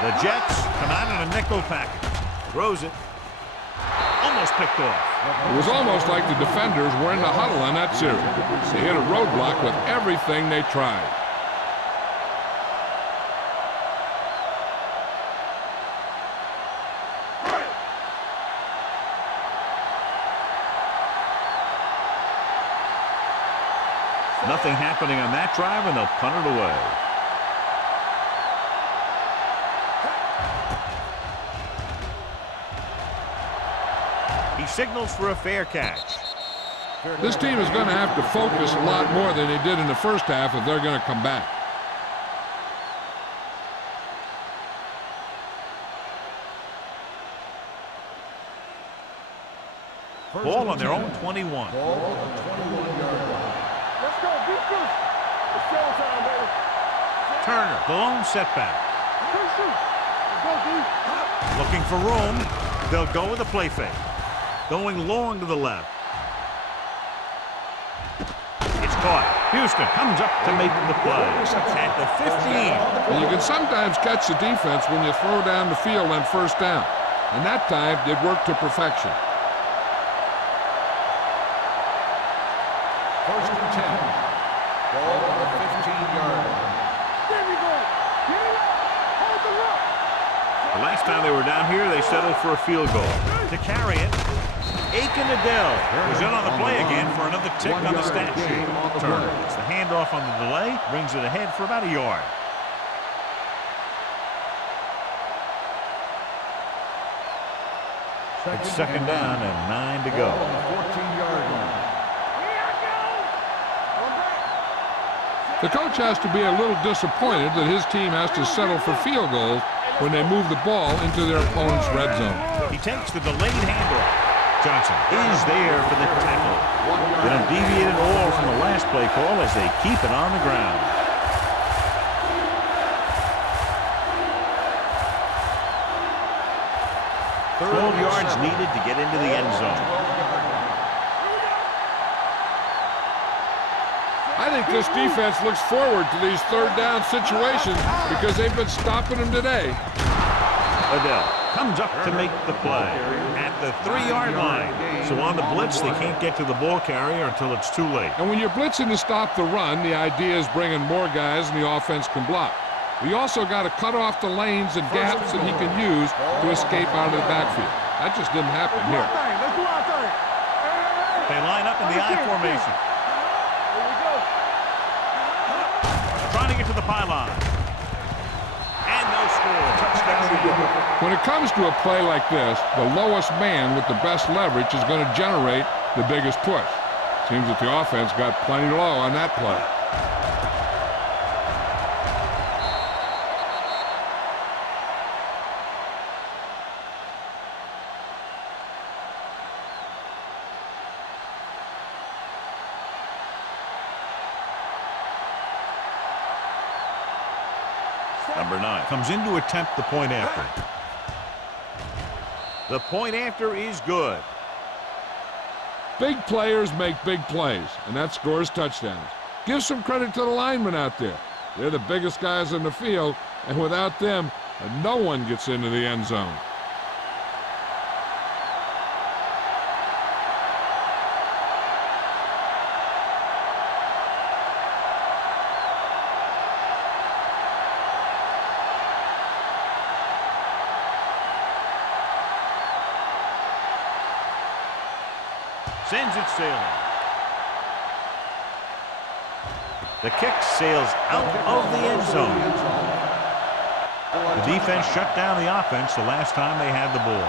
The Jets come out in a nickel package. Throws it. Almost picked off. It was almost like the defenders were in the huddle on that series. They hit a roadblock with everything they tried. Nothing happening on that drive, and they'll punt it away. He signals for a fair catch. This team is going to have to focus a lot more than they did in the first half if they're going to come back. Ball on their own 21. Ball on the 21-yard line. Let's go, beat this. It's showtime, baby. Turner, the lone setback. Let's shoot. Let's go, D. Looking for room. They'll go with a play fake. Going long to the left. It's caught. Houston comes up to make the play. At the 15. And you can sometimes catch the defense when you throw down the field on first down. And that time, it worked to perfection. First and 10. Ball on the 15-yard line. There we go. Get it up. Hold the rock. The last time they were down here, they settled for a field goal. To carry it, Aiken Adele was in on the play again for another tick on the stat sheet. Turner gets the handoff on the delay, brings it ahead for about a yard. It's second down and 9 to go. Ball on the 14-yard line. Here I go. One back. The coach has to be a little disappointed that his team has to settle for field goals when they move the ball into their opponent's red zone. He takes the delayed handoff. Johnson is there for the tackle. They don't deviate at all from the last play call as they keep it on the ground. Twelve yards needed to get into the end zone. I think this defense looks forward to these third down situations because they've been stopping them today. Adele comes up to make the play at the 3-yard line. So on the blitz, they can't get to the ball carrier until it's too late. And when you're blitzing to stop the run, the idea is bringing more guys and the offense can block. We also got to cut off the lanes and gaps that he can use to escape out of the backfield. That just didn't happen here. Let's do our thing. They line up in the I formation. Here we go. Trying to get to the pylon. And no score. Touchdown. When it comes to a play like this, the lowest man with the best leverage is going to generate the biggest push. Seems that the offense got plenty low on that play. Number 9 comes in to attempt the point after. The point after is good. Big players make big plays, and that scores touchdowns. Give some credit to the linemen out there. They're the biggest guys in the field, and without them, no one gets into the end zone. Sends it sailing. The kick sails out of the end zone. The defense shut down the offense the last time they had the ball.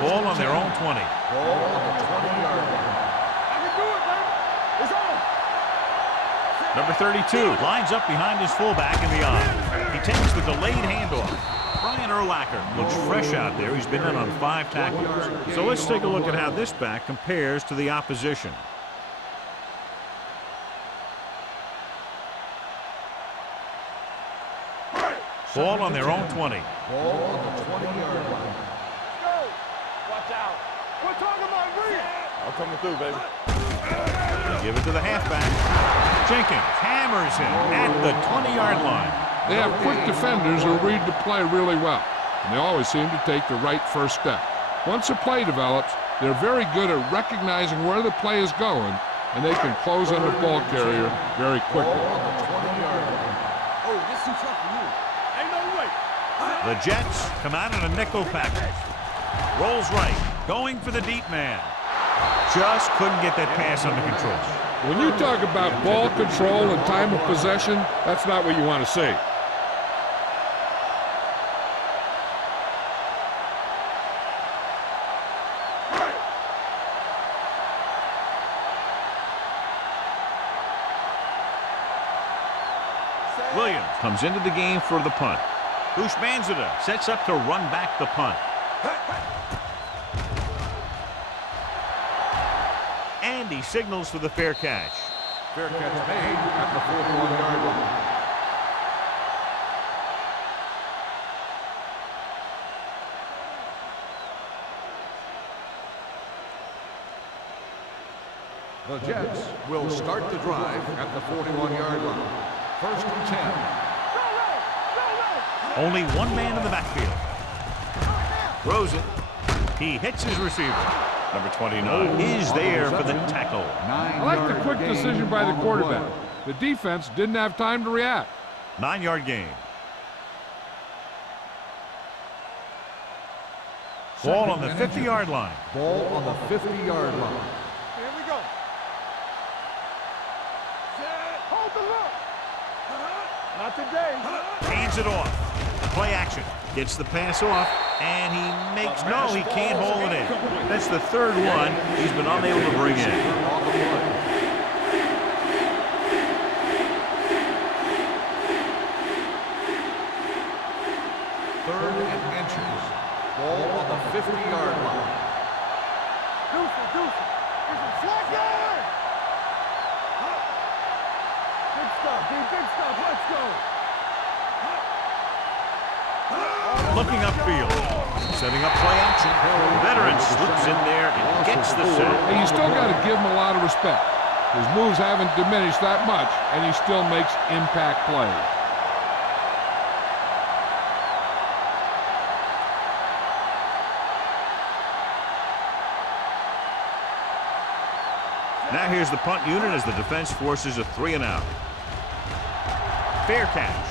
Ball on their own 20. Ball on the 20-yard line. I can do it. Number 32 lines up behind his fullback in the I. He takes the delayed handoff. Brian Urlacher looks fresh out there. He's been in on 5 tackles. So let's take a look at how this back compares to the opposition. Ball on their own 20. Ball on the 20-yard line. Go. Watch out. We're talking about real. I'm coming through, baby. They give it to the halfback. Jenkins hammers him at the 20-yard line. They have quick defenders who read the play really well, and they always seem to take the right first step. Once a play develops, they're very good at recognizing where the play is going, and they can close on the ball carrier very quickly. Ball on the 20-yard line. Oh, this is tough for you. Ain't no way. The Jets come out in a nickel package. Rolls right, going for the deep man. Just couldn't get that pass under control. When you talk about ball control and time of possession, that's not what you want to see. Williams comes into the game for the punt. Bushmanzada sets up to run back the punt. And he signals for the fair catch. Fair catch made at the 41-yard line. The Jets will start the drive at the 41-yard line. First and 10. Only one man in the backfield. Throws it. He hits his receiver. Number 29 is there for the tackle. I like the quick decision by the quarterback. The defense didn't have time to react. 9-yard gain. Ball on the 50-yard line. Ball on the 50-yard line. Here we go. Hold the look. Not today. Hands it off. Play action. Gets the pass off, and he makes, no, he can't hold it in. That's the third one he's been unable to bring in. Third and inches. Ball on the 50-yard line. Deuce. Is it flat going? Big stuff, D. Big stuff. Let's go. Looking upfield. Setting up play action. The veteran slips in there and gets the sack. Hey, you still got to give him a lot of respect. His moves haven't diminished that much, and he still makes impact plays. Now here's the punt unit as the defense forces a 3-and-out. Fair catch.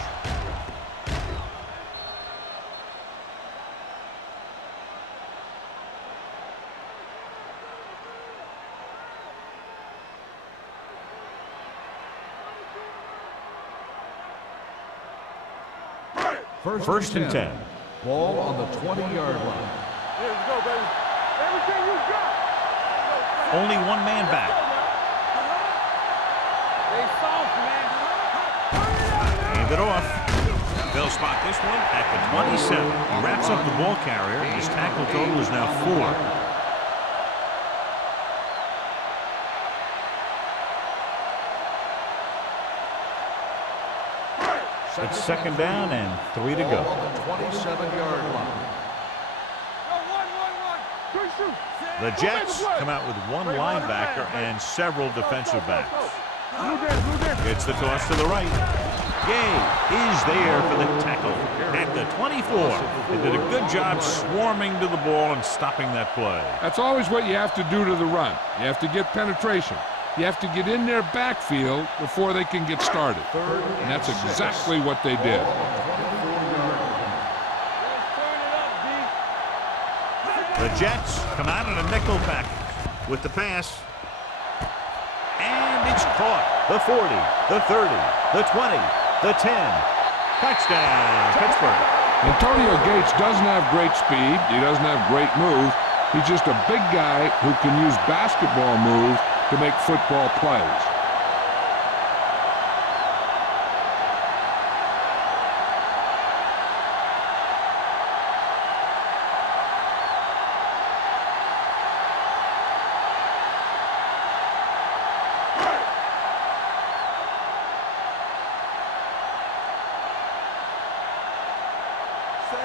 First and 10. Ball on the 20-yard line. Here we go, baby. Everything you got. Only one man back. They soft, man. Hand it off. They'll spot this one at the 27. He wraps up the ball carrier. His tackle total is now 4. It's second down and 3 to go. Ball on the 27-yard line. One. The Jets come out with one linebacker and several defensive backs. It's the toss to the right. Gay is there for the tackle at the 24. They did a good job swarming to the ball and stopping that play. That's always what you have to do to the run. You have to get penetration. You have to get in their backfield before they can get started. And that's exactly what they did. The Jets come out in a nickel package with the pass. And it's caught. The 40, the 30, the 20, the 10. Touchdown, Pittsburgh. Antonio Gates doesn't have great speed. He doesn't have great moves. He's just a big guy who can use basketball moves to make football plays.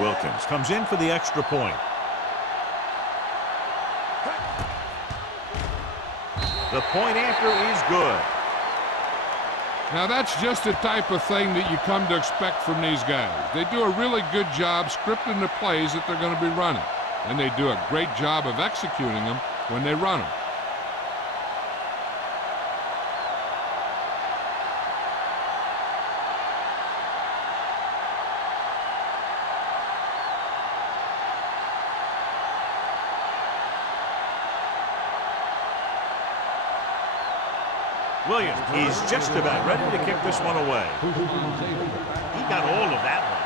Wilkins comes in for the extra point. The point after is good. Now that's just the type of thing that you come to expect from these guys. They do a really good job scripting the plays that they're going to be running, and they do a great job of executing them when they run them. Williams is just about ready to kick this one away. He got all of that one.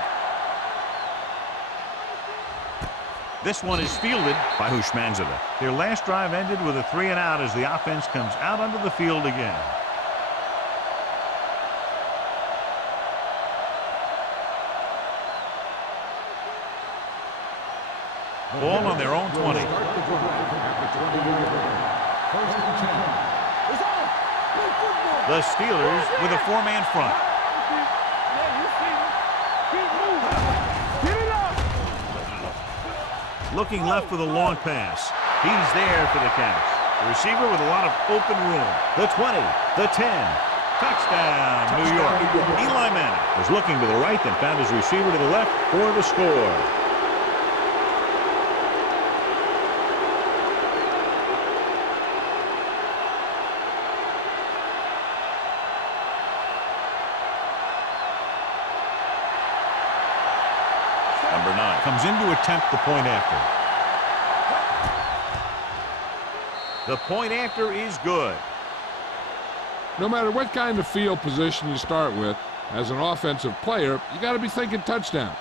This one is fielded by Hushmanzada. Their last drive ended with a 3-and-out as the offense comes out onto the field again. Ball on their own 20. The Steelers with a 4-man front. Looking left with a long pass. He's there for the catch. The receiver with a lot of open room. The 20, the 10. Touchdown, New York. Eli Manning was looking to the right and found his receiver to the left for the score. Number 9 comes in to attempt the point after. The point after is good. No matter what kind of field position you start with, as an offensive player, you got to be thinking touchdown.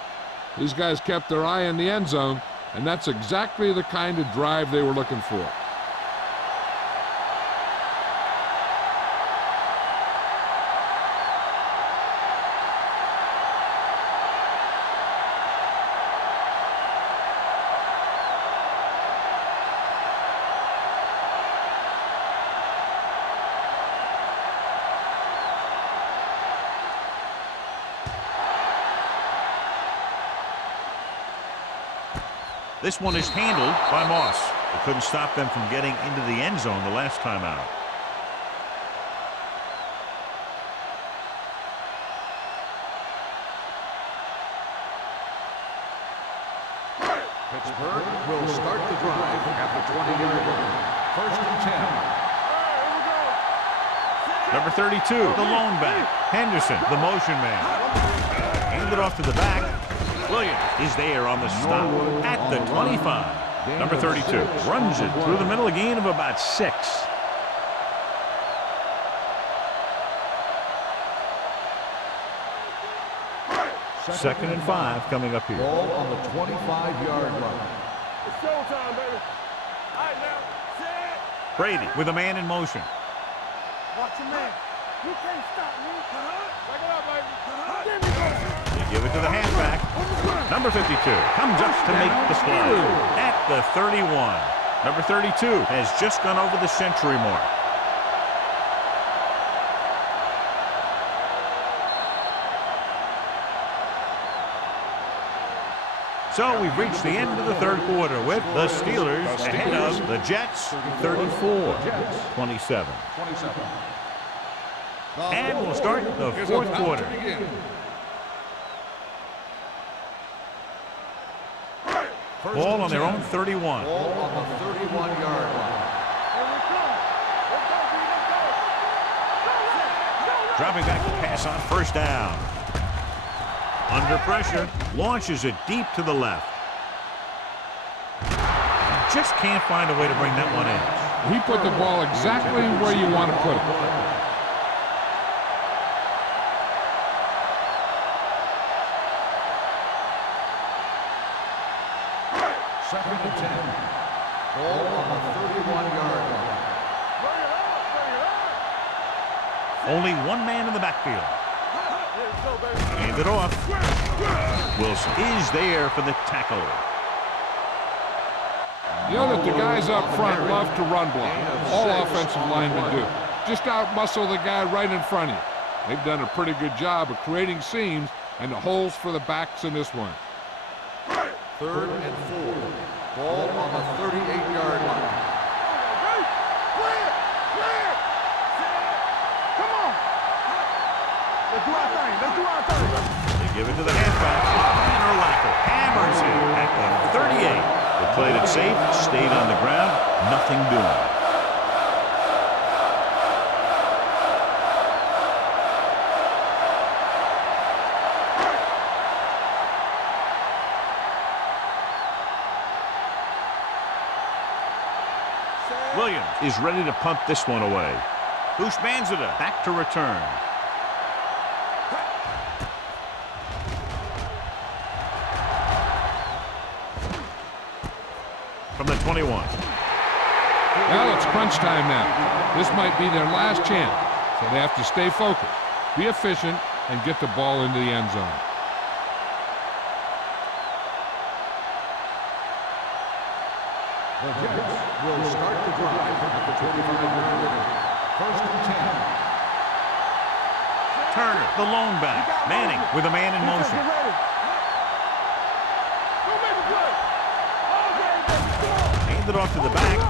These guys kept their eye on the end zone, and that's exactly the kind of drive they were looking for. This one is handled by Moss. It couldn't stop them from getting into the end zone the last time out. Pittsburgh will start the drive at the 20-yard line. 1st and 10. Number 32, the lone back. Henderson, the motion man. Handed off to the back. Williams is there on the stop at the 25. Number 32 runs it through the middle, a gain of about 6. Second and 5 coming up here. Ball on the 25-yard line. It's showtime, baby. All right, now, set. Brady with a man in motion. Watch your man. You can't stop me. Back it up, baby. Give me that. They give it to the halfback. Number 52 comes up to make the play at the 31. Number 32 has just gone over the century mark. So we've reached the end of the third quarter with the Steelers ahead of the Jets 34-27. And we'll start the fourth quarter. Ball on their own 31. Ball on the 31-yard line. Dropping back to pass on first down. Under pressure, launches it deep to the left. Just can't find a way to bring that one in. He put the ball exactly where you want to put it. Second and 10. Ball on the 31-yard line. Only one man in the backfield. Hand it off. Wilson is there for the tackle. You know that the guys up front love to run block. All offensive linemen do. Just out-muscle the guy right in front of you. They've done a pretty good job of creating seams and the holes for the backs in this one. 3rd and 4. Ball on the 38-yard line. Clear! Clear! Come on! Let's do our thing. Let's do our thing. They give it to the halfback. And Urlacher hammers it at the 38. They played it safe, stayed on the ground, nothing doing. Williams is ready to punt this one away. Bushmanzada back to return. From the 21. Well, it's crunch time now. This might be their last chance, so they have to stay focused, be efficient, and get the ball into the end zone. The Jets will start the drive at the 25-yard line. 1st and 10. Turner, the lone back. Manning with a man in motion. Get ready. Go make a play. All game, baby. Come on. Hand it off to the back.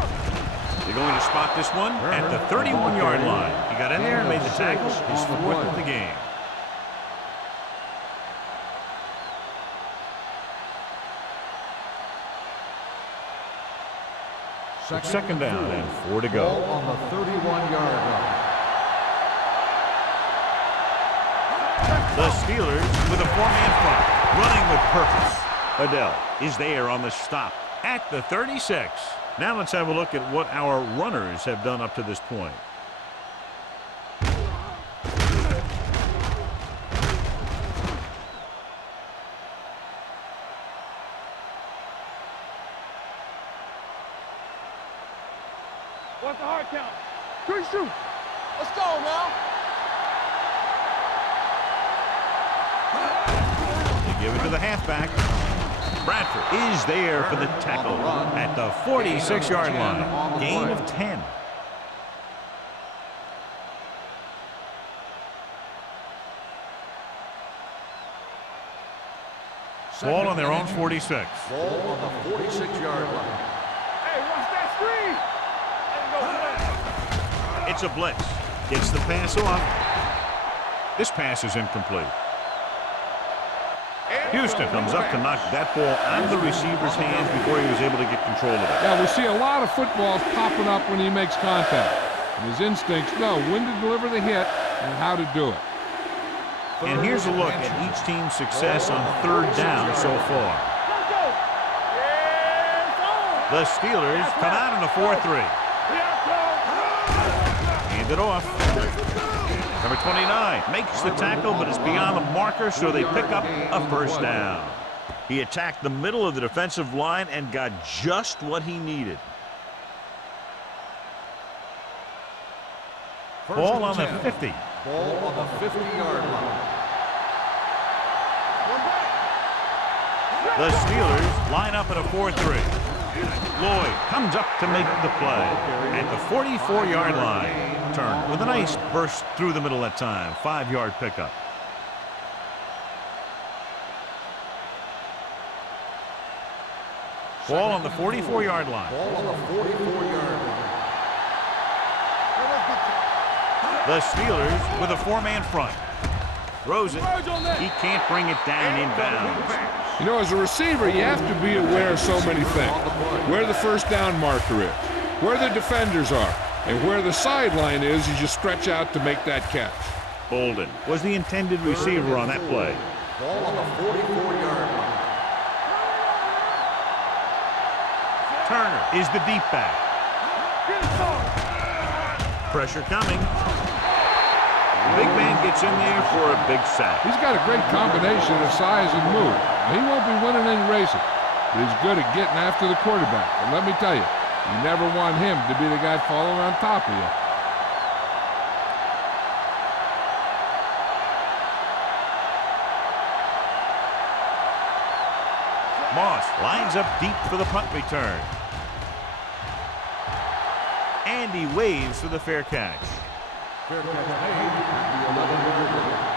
They're going to spot this one at the 31-yard line. He got in there and made the tackle. His 4th of the game. Second down and 4 to go. Ball on the 31-yard line. The Steelers with a 4-man front, running with purpose. Adele is there on the stop at the 36. Now let's have a look at what our runners have done up to this point. What's the hard count? 3 shoot. Let's go now. They give it to the halfback. Bradford is there for the tackle at the 46-yard line. Gain of 10. Ball on their own 46. Ball on the 46-yard line. Hey, watch that screen. It's a blitz. Gets the pass off. This pass is incomplete. Houston comes up to knock that ball out of the receiver's hands before he was able to get control of it. Yeah, we see a lot of footballs popping up when he makes contact. And his instincts know when to deliver the hit and how to do it. And here's a look at each team's success on 3rd down so far. The Steelers come out in a 4-3. Hand it off. Number 29 makes the tackle, but it's beyond the marker, so they pick up a 1st down. He attacked the middle of the defensive line and got just what he needed. Ball on the 50. Ball on the 50-yard line. The Steelers line up at a 4-3. Lloyd comes up to make the play at the 44-yard line. Turner with a nice burst through the middle that time. 5-yard pickup. Ball on the 44-yard line. Ball on the 44-yard line. The Steelers with a 4-man front. Throws it. He can't bring it down inbounds. You know, as a receiver, you have to be aware of so many things. Where the 1st down marker is, where the defenders are, and where the sideline is as you stretch out to make that catch. Bolden was the intended receiver on that play. Ball on the 44-yard line. Turner is the deep back. Pressure coming. The big man gets in there for a big sack. He's got a great combination of size and move. He won't be winning any races, but he's good at getting after the quarterback. And let me tell you, you never want him to be the guy falling on top of you. Moss lines up deep for the punt return. And he waves for the fair catch. Fair catch made at the 11-yard line.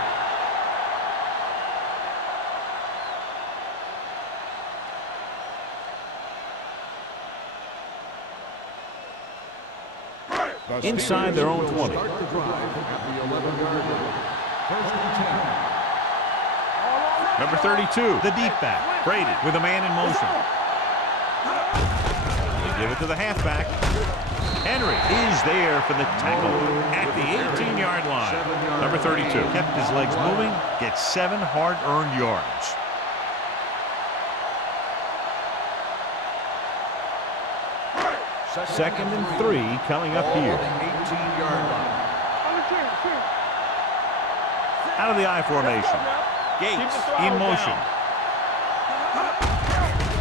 inside their own 20. Start the drive at the 11-yard line. First and 10. Number 32, the deep back, Brady, with a man in motion. They give it to the halfback. Henry is there for the tackle at the 18-yard line. Number 32 kept his legs moving, gets 7 hard-earned yards. Second and 3 coming up here. Out of the I formation. Gates in motion.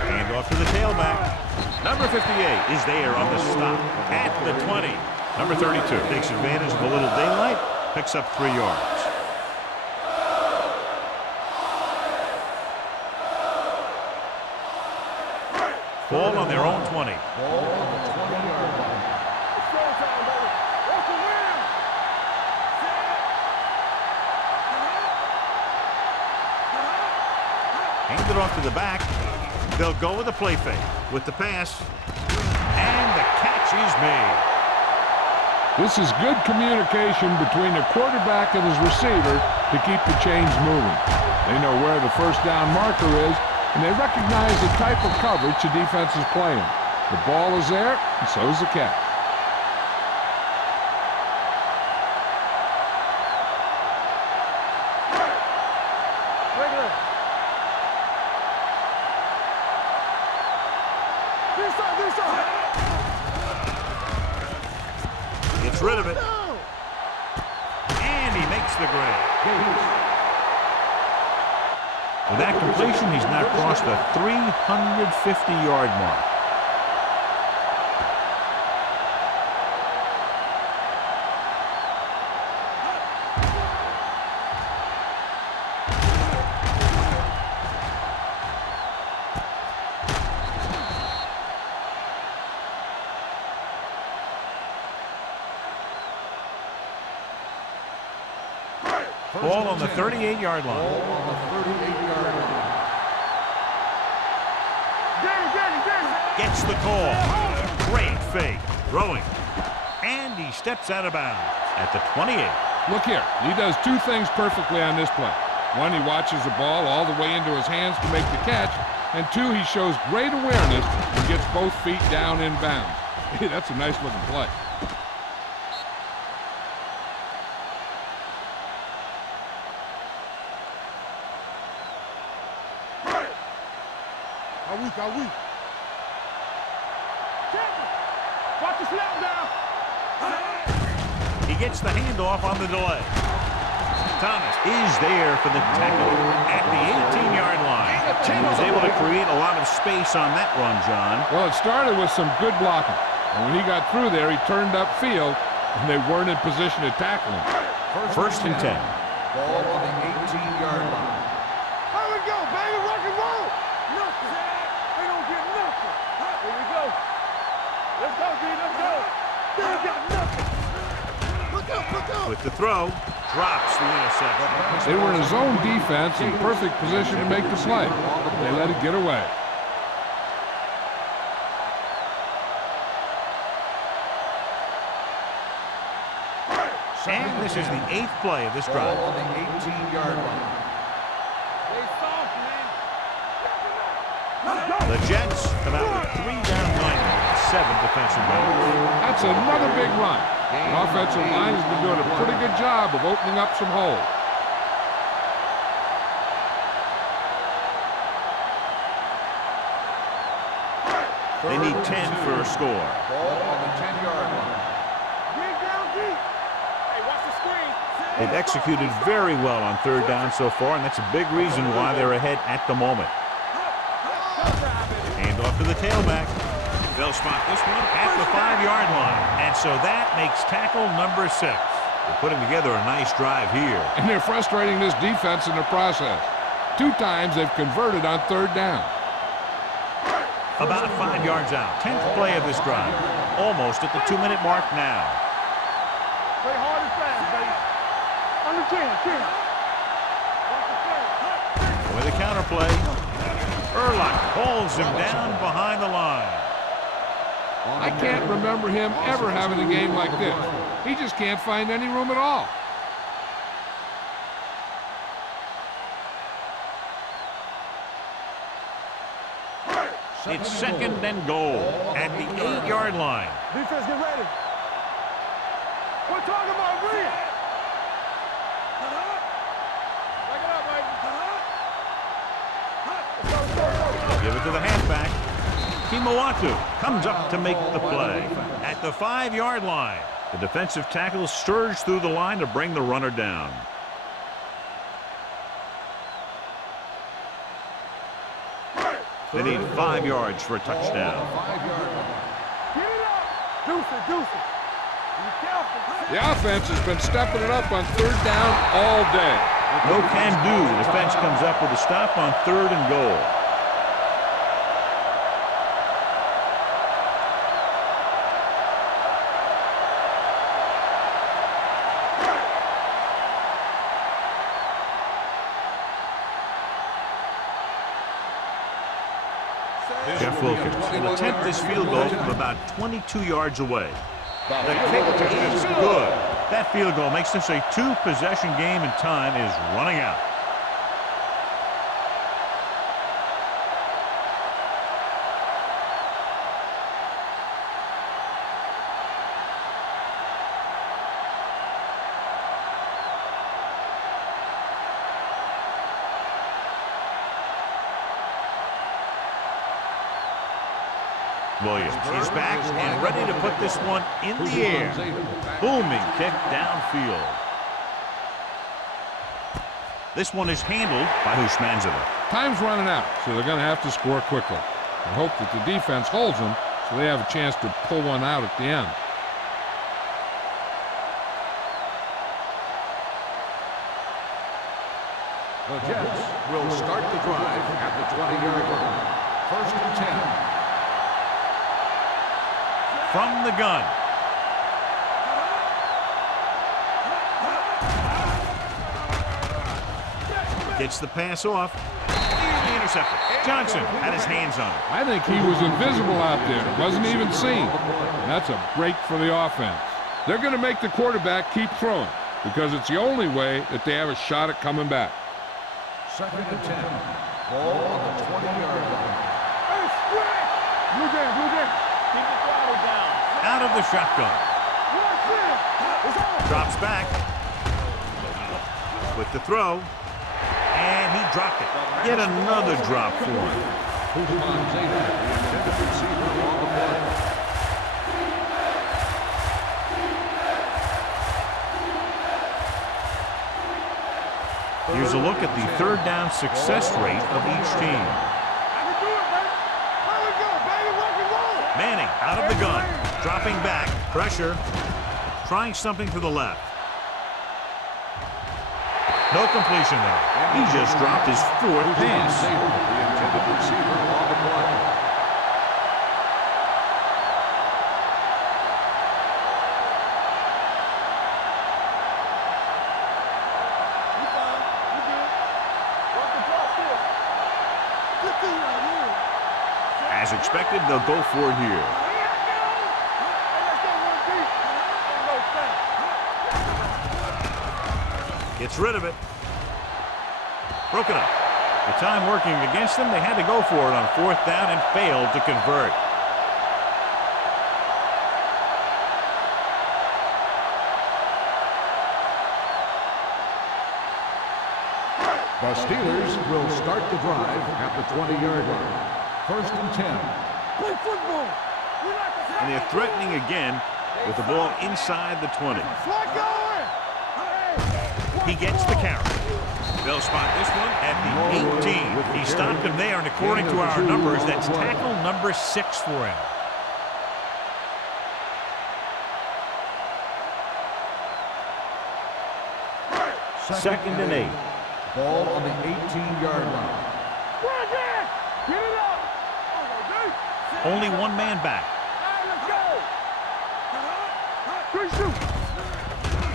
Hand off to the tailback. Number 58 is there on the stop at the 20. Number 32 takes advantage of a little daylight, picks up 3 yards. Ball on their own 20. Ball on the 20-yard line. Hand it off to the back. They'll go with a play fake with the pass. And the catch is made. This is good communication between the quarterback and his receiver to keep the chains moving. They know where the first down marker is, and they recognize the type of coverage the defense is playing. The ball is there, and so is the catch. Gets rid of it. And he makes the grab. With that completion, he's now crossed the 350-yard mark. Ball on the 38-yard line. Ball on the 38-yard line. Gets the call. Great fake. Throwing. And he steps out of bounds at the 28. Look here. He does 2 things perfectly on this play. 1, he watches the ball all the way into his hands to make the catch. And 2, he shows great awareness and gets both feet down in bounds. Hey, that's a nice-looking play. Watch the snap down. He gets the handoff on the delay. Thomas is there for the tackle at the 18-yard line. He was able to create a lot of space on that run, John. Well, it started with some good blocking. And when he got through there, he turned upfield, and they weren't in position to tackle him. First and 10. Ball on the 18-yard line. Here we go, baby. Rock and roll. Nothing. They don't get nothing. Here we go. Let's go, D. Let's go. They ain't got nothing. Look out, look out. With the throw, drops the interception. They were in a zone defense in perfect position to make the play. They let it get away. And this is the 8th play of this drive. Ball on the 18-yard line. They soft, man. The Jets come out with 3 down linemen and 7 defensive backs. That's another big run. The offensive line has been doing a pretty good job of opening up some holes. They need 10 for a score. Ball on the 10-yard line. Get down deep. Hey, watch the screen. They've executed very well on 3rd down so far, and that's a big reason why they're ahead at the moment. Hand off to the tailback. They'll spot this one at the 5-yard line. And so that makes tackle number 6. They're putting together a nice drive here. And they're frustrating this defense in the process. 2 times they've converted on 3rd down. About 5 yards out. 10th play of this drive. Almost at the 2-minute mark now. Play hard and fast, baby. Under 10. Watch the play. With a counter play, Urlacher pulls him down behind the line. I can't remember him ever having a game like this. He just can't find any room at all. It's 2nd and goal at the 8-yard line. Defense, get ready. We're talking about Reed. Back it up, Mike. Give it to the halfback. Timawatu comes up to make the play. At the 5-yard line, the defensive tackle surged through the line to bring the runner down. They need 5 yards for a touchdown. Get it up. Deuce it. Be careful. The offense has been stepping it up on 3rd down all day. No can do. The defense comes up with a stop on 3rd and goal. Jeff Wilkins will attempt this field goal from about 22 yards away. The kick is good. That field goal makes this a 2-possession game and time is running out. Williams is back and ready to put this one in the air. Booming kick downfield. This one is handled by Husmanzova. Time's running out, so they're going to have to score quickly. I hope that the defense holds them so they have a chance to pull one out at the end. The Jets will start the drive at the 20-yard line. 1st and 10. From the gun. Gets the pass off. Easily intercepted. Johnson had his hands on it. I think he was invisible out there. Wasn't even seen. And that's a break for the offense. They're going to make the quarterback keep throwing because it's the only way that they have a shot at coming back. 2nd and 10. Ball on the 20-yard line. Hey, split! Blue game. Keep the throttle down. Out of the shotgun. Drops back. With the throw. And he dropped it. Yet another drop for him. Here's a look at the 3rd down success rate of each team. Manning out of the gun. Dropping back. Pressure. Trying something to the left. No completion there. He just dropped his 4th pass. The intended receiver on the play. As expected, they'll go for it here. Gets rid of it. Broken up. The time working against them, they had to go for it on 4th down and failed to convert. The Steelers will start the drive at the 20-yard line. 1st and 10. Play football. And they're threatening again with the ball inside the 20. He gets the carry. They'll spot this one at the 18. He stopped him there, and according to our numbers, that's tackle number 6 for him. Second and 8. Ball on the 18-yard line. Get it up. Only one man back. Let's go.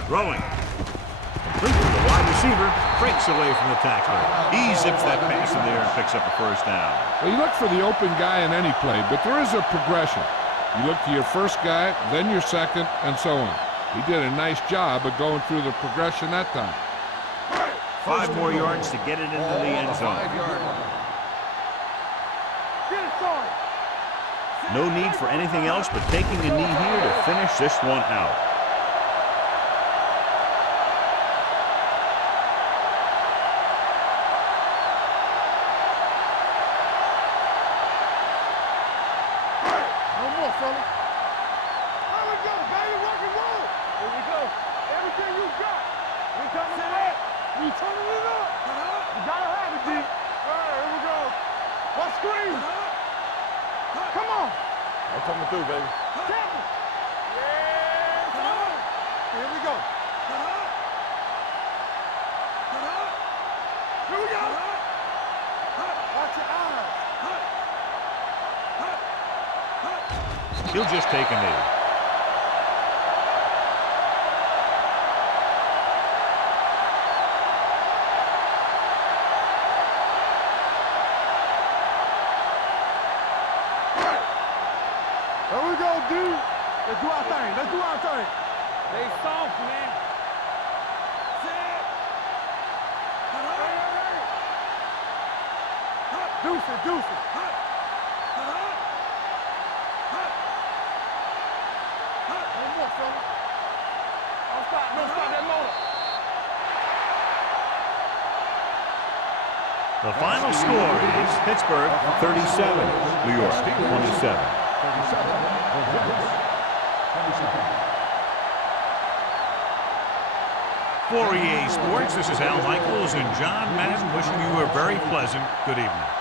Throwing. Complete to the wide receiver. Breaks away from the tackler. He zips that pass in there and picks up a 1st down. Well, you look for the open guy in any play, but there is a progression. You look to your first guy, then your second, and so on. He did a nice job of going through the progression that time. 5 more yards to get it into the end zone. 5-yard line. Get it started. No need for anything else but taking a knee here to finish this one out. No more, fella. There we go, baby. Rock and roll. Here we go. Everything you got. We coming back. We turning it up. You gotta have it, D. All right, here we go. What screen? Come on. I'm coming through, baby. Tap it. Yeah, come on. Here we go. Here we go. Watch your eyes. He'll just take a knee. Here we go, dude. Let's do our thing. Let's do our thing. They soft, man. Set. Deuce it, deuce it. One more, fella. Don't stop that motor. The final score is Pittsburgh 37, New York 27. For EA Sports, this is Al Michaels and John Madden wishing you a very pleasant good evening.